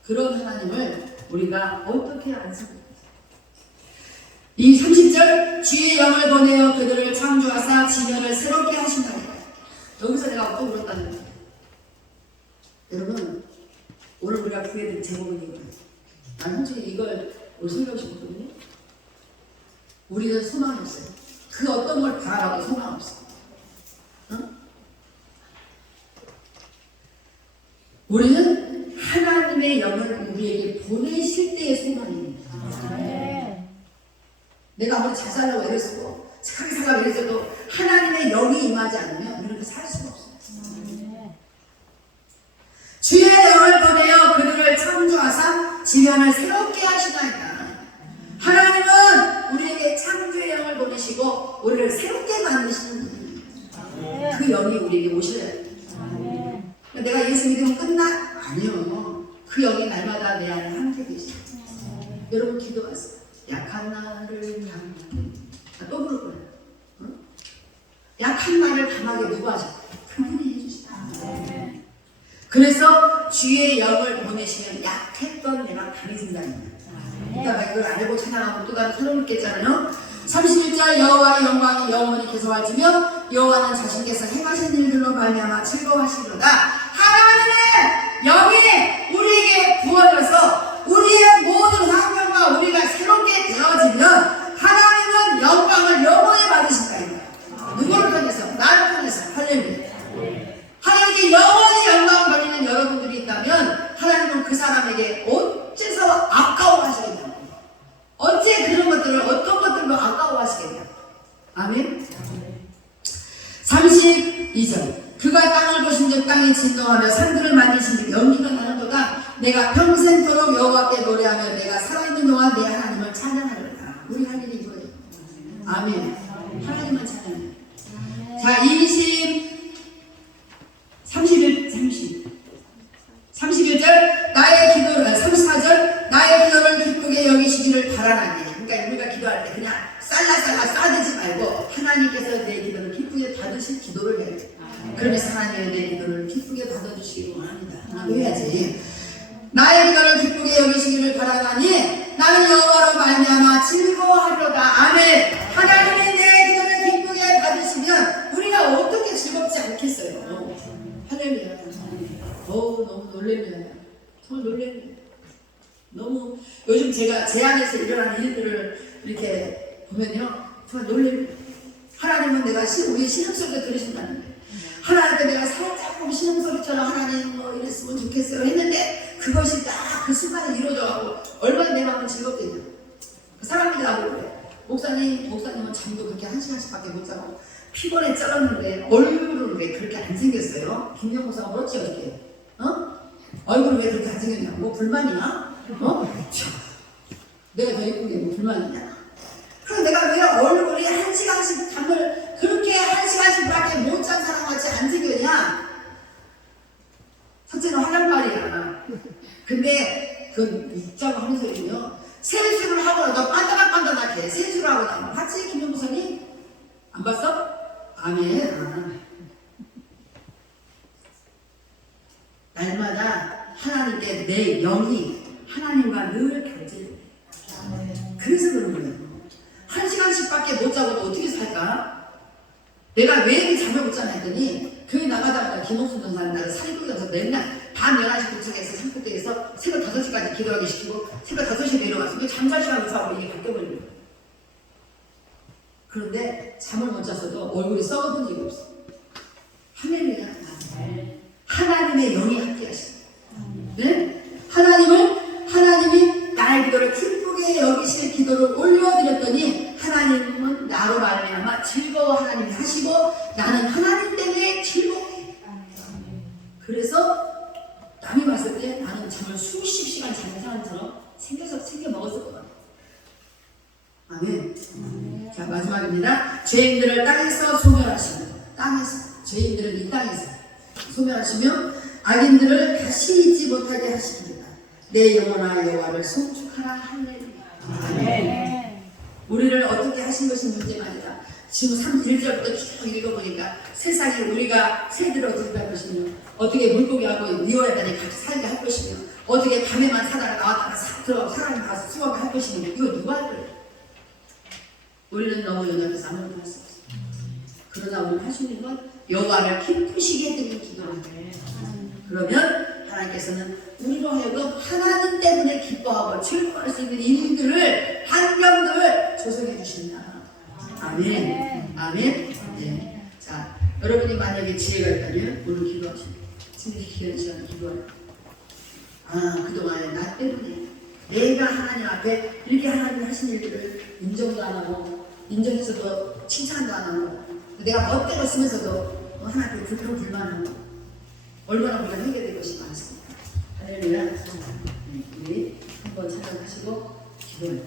그런 하나님을 우리가 어떻게 안수할까? 이 30절 주의 영을 보내어 그들을 창조하사 지면을 새롭게 하신다니까. 여기서 내가 또 울었다는 거예요. 여러분 오늘 우리가 구해야 될 제목은 이거예요. 난 솔직히 이걸 오늘 설교하고 싶었거든요. 우리는 소망이 없어요. 그 어떤 걸 바라봐도 소망 없어. 응? 우리는 하나님의 영을 우리에게 보내실 때의 소망입니다. 내가 아무리 잘 살려고 애를 쓰고 착하게 살려고 애를 써도 하나님의 영이 임하지 않으면 우리는 살 수가 없어요. 주의 영을 보내어 그들을 창조하사 지면을 새롭게 하시나이다. 하나님은 우리에게 창조의 영을 보내시고 우리를 새롭게 만드시는 분입니다. 그 영이 우리에게 오셔야 돼요. 내가 예수 믿으면 끝나? 아니요. 그 영이 날마다 내 안에 함께 계시죠. 여러분 기도하세요. 약한 나를 강하게 또 부를 거예요. 응? 약한 나를 강하게 누가 하죠? 그분이 해주시다. 그래서 주의 영을 보내시면 약했던 내가 강해진다는 거예요. 이따가 이걸 알고 찬양하면 또 다른 사람 있겠잖아요. 31절 여호와의 영광이 영원히 계속할지며 여호와는 자신께서 행하신 일들로 말미암아 즐거워하시리로다. 하나님의 영이 우리에게 부어져서 우리의 모든 환경과 우리가 새롭게 되어지면 하나님은 영광을 영원히 받으신다. 누구를 통해서? 나를 통해서. 할렐루야. 하나님께 영원히 영광을 돌리는 여러분들이 있다면 하나님은 그 사람에게 어째서 아까워하시겠냐? 어째 그런 것들을 어떤 것들로 아까워하시겠냐? 아멘. 32절 그가 땅을 보신즉 땅이 진동하며 산들을 만지신즉 연기가 나는도다. 내가 평생토록 여호와께 노래하며 내가 살아있는 동안 내 하나님을 찬양하리라. 우리 할 일이 이거예요. 아멘. 하나님만 찬양해. 자, 31절 나의 기도를 34절 나의 기도를 기쁘게 여기시기를 바라나니. 그러니까 우리가 기도할 때 그냥 쌀라쌀라 싸대지 말고 하나님께서 내 기도를 기쁘게 받으실 기도를 해야 돼. 그러면서 하나님의 내 기도를 기쁘게 받아주시기를 원합니다. 해야지. 나의 기도를 기쁘게 여기시기를 바라나니 나는 여호와로 말미암아 즐거워하리로다. 아멘. 하나님이 내 기도를 기쁘게 받으시면 우리가 어떻게 즐겁지 않겠어요? 할렐루야. 너무 놀래면 정말 놀래면 요즘 제가 제 안에서 일어나는 일들을 이렇게 보면요, 정말 놀래요. 하나님은 내가 우리 신음소리도 들으신다는데, 하나님께 내가 살짝 보면 신음소리처럼 하나님 뭐 이랬으면 좋겠어요 했는데, 그것이 딱 그 순간에 이루어져가고 얼마나 내 마음은 즐겁겠냐. 그 사람들이 나보고 그래. 목사님은 잠도 그렇게 1시간씩밖에 못 자고 피곤해 쩔었는데 얼굴은 왜 그렇게 안 생겼어요? 김영 목사가 그렇지 어떻게? 얼굴은 왜 그렇게 안 생겼냐? 뭐 불만이야? 내가 더 예쁜 게 뭐 불만이냐? 그럼 내가 왜 얼굴이 1시간씩 잠을 그렇게 1시간씩밖에 못 잔 사람같이 안 생겼냐? 첫째는 하란 말이야. 근데 그 있자고 하는 소리는요, 세수를 하고 나서 빤다닥빤다닥해. 세수를 하고 나면 봤지? 김영무사님? 안 봤어? 아멘. 날마다 하나님께 내 영이 하나님과 늘 결제를 해. 그래서 그런 거예요. 1시간씩밖에 못 자고도 어떻게 살까? 내가 왜 이렇게 잠을 못 자나 했더니 교회 나가자마자 김옥순 전사는 나를 살리고서 맨날 밤 11시 도착해서 산꼭대기에서 새벽 5시까지 기도하게 시키고 새벽 5시에 내려와서 잠잘 시간을 자고 이게 바뀌어버린 거예요. 그런데 잠을 못 자서도 얼굴이 썩어본 적이 없어. 할렐루야. 하나님의 영이 함께 하십니다. 네? 하나님이 나의 기도를 기쁘게 여기실 기도를 올려드렸더니 하나님은 나로 말미암아 즐거워 하나님이 하시고 나는 하나님 때문에 즐거워해. 그래서 남이 봤을 때 나는 잠을 수십 시간 자는 사람처럼 생겨 먹었을 것 같아요. 아멘. 자, 마지막입니다. 죄인들을 땅에서 소멸하시며, 죄인들은 이 땅에서 소멸하시며 악인들을 다시 잊지 못하게 하십니다. 내 영혼아 여호와를 송축하라. 할렐루야. 아멘. 우리를 어떻게 하신 것이 문제가 아니라 지금 1절부터 쭉 읽어보니까 세상에 우리가 새들을 어떻게 할 것이며, 어떻게 물고기하고 미워하다니 같이 살게 할 것이며, 어떻게 밤에만 사다가 나왔다가 들어가고 사람이 가서 수업을 할 것이며, 이거 누가 할 거예요? 우리는 너무 연약해서 아무것도 할 수 없어요. 그러나 오늘 하시는 건 여호와를 기쁘시게 해드리는 기도를 해요. 그러면 하나님께서는 우리로 하여금 하나님 때문에 기뻐하고 즐거워할 수 있는 일들을, 환경들을 조성해 주신다. 아멘. 아멘. 네. 자, 여러분이 만약에 지혜가 있다면 오늘 기도하십니다. 진짜 기도하는 시간에 기도하라. 그동안에 나 때문에 내가 하나님 앞에 이렇게 하나님 하신 일들을 인정도 안 하고, 인정해서도 칭찬도 안 하고, 내가 멋대로 쓰면서도 하나님께 불평불만하고, 얼마나 우리가 해결될 것이 많습니다. 할렐루야. 우리 한번 찬양하시고 기도해요.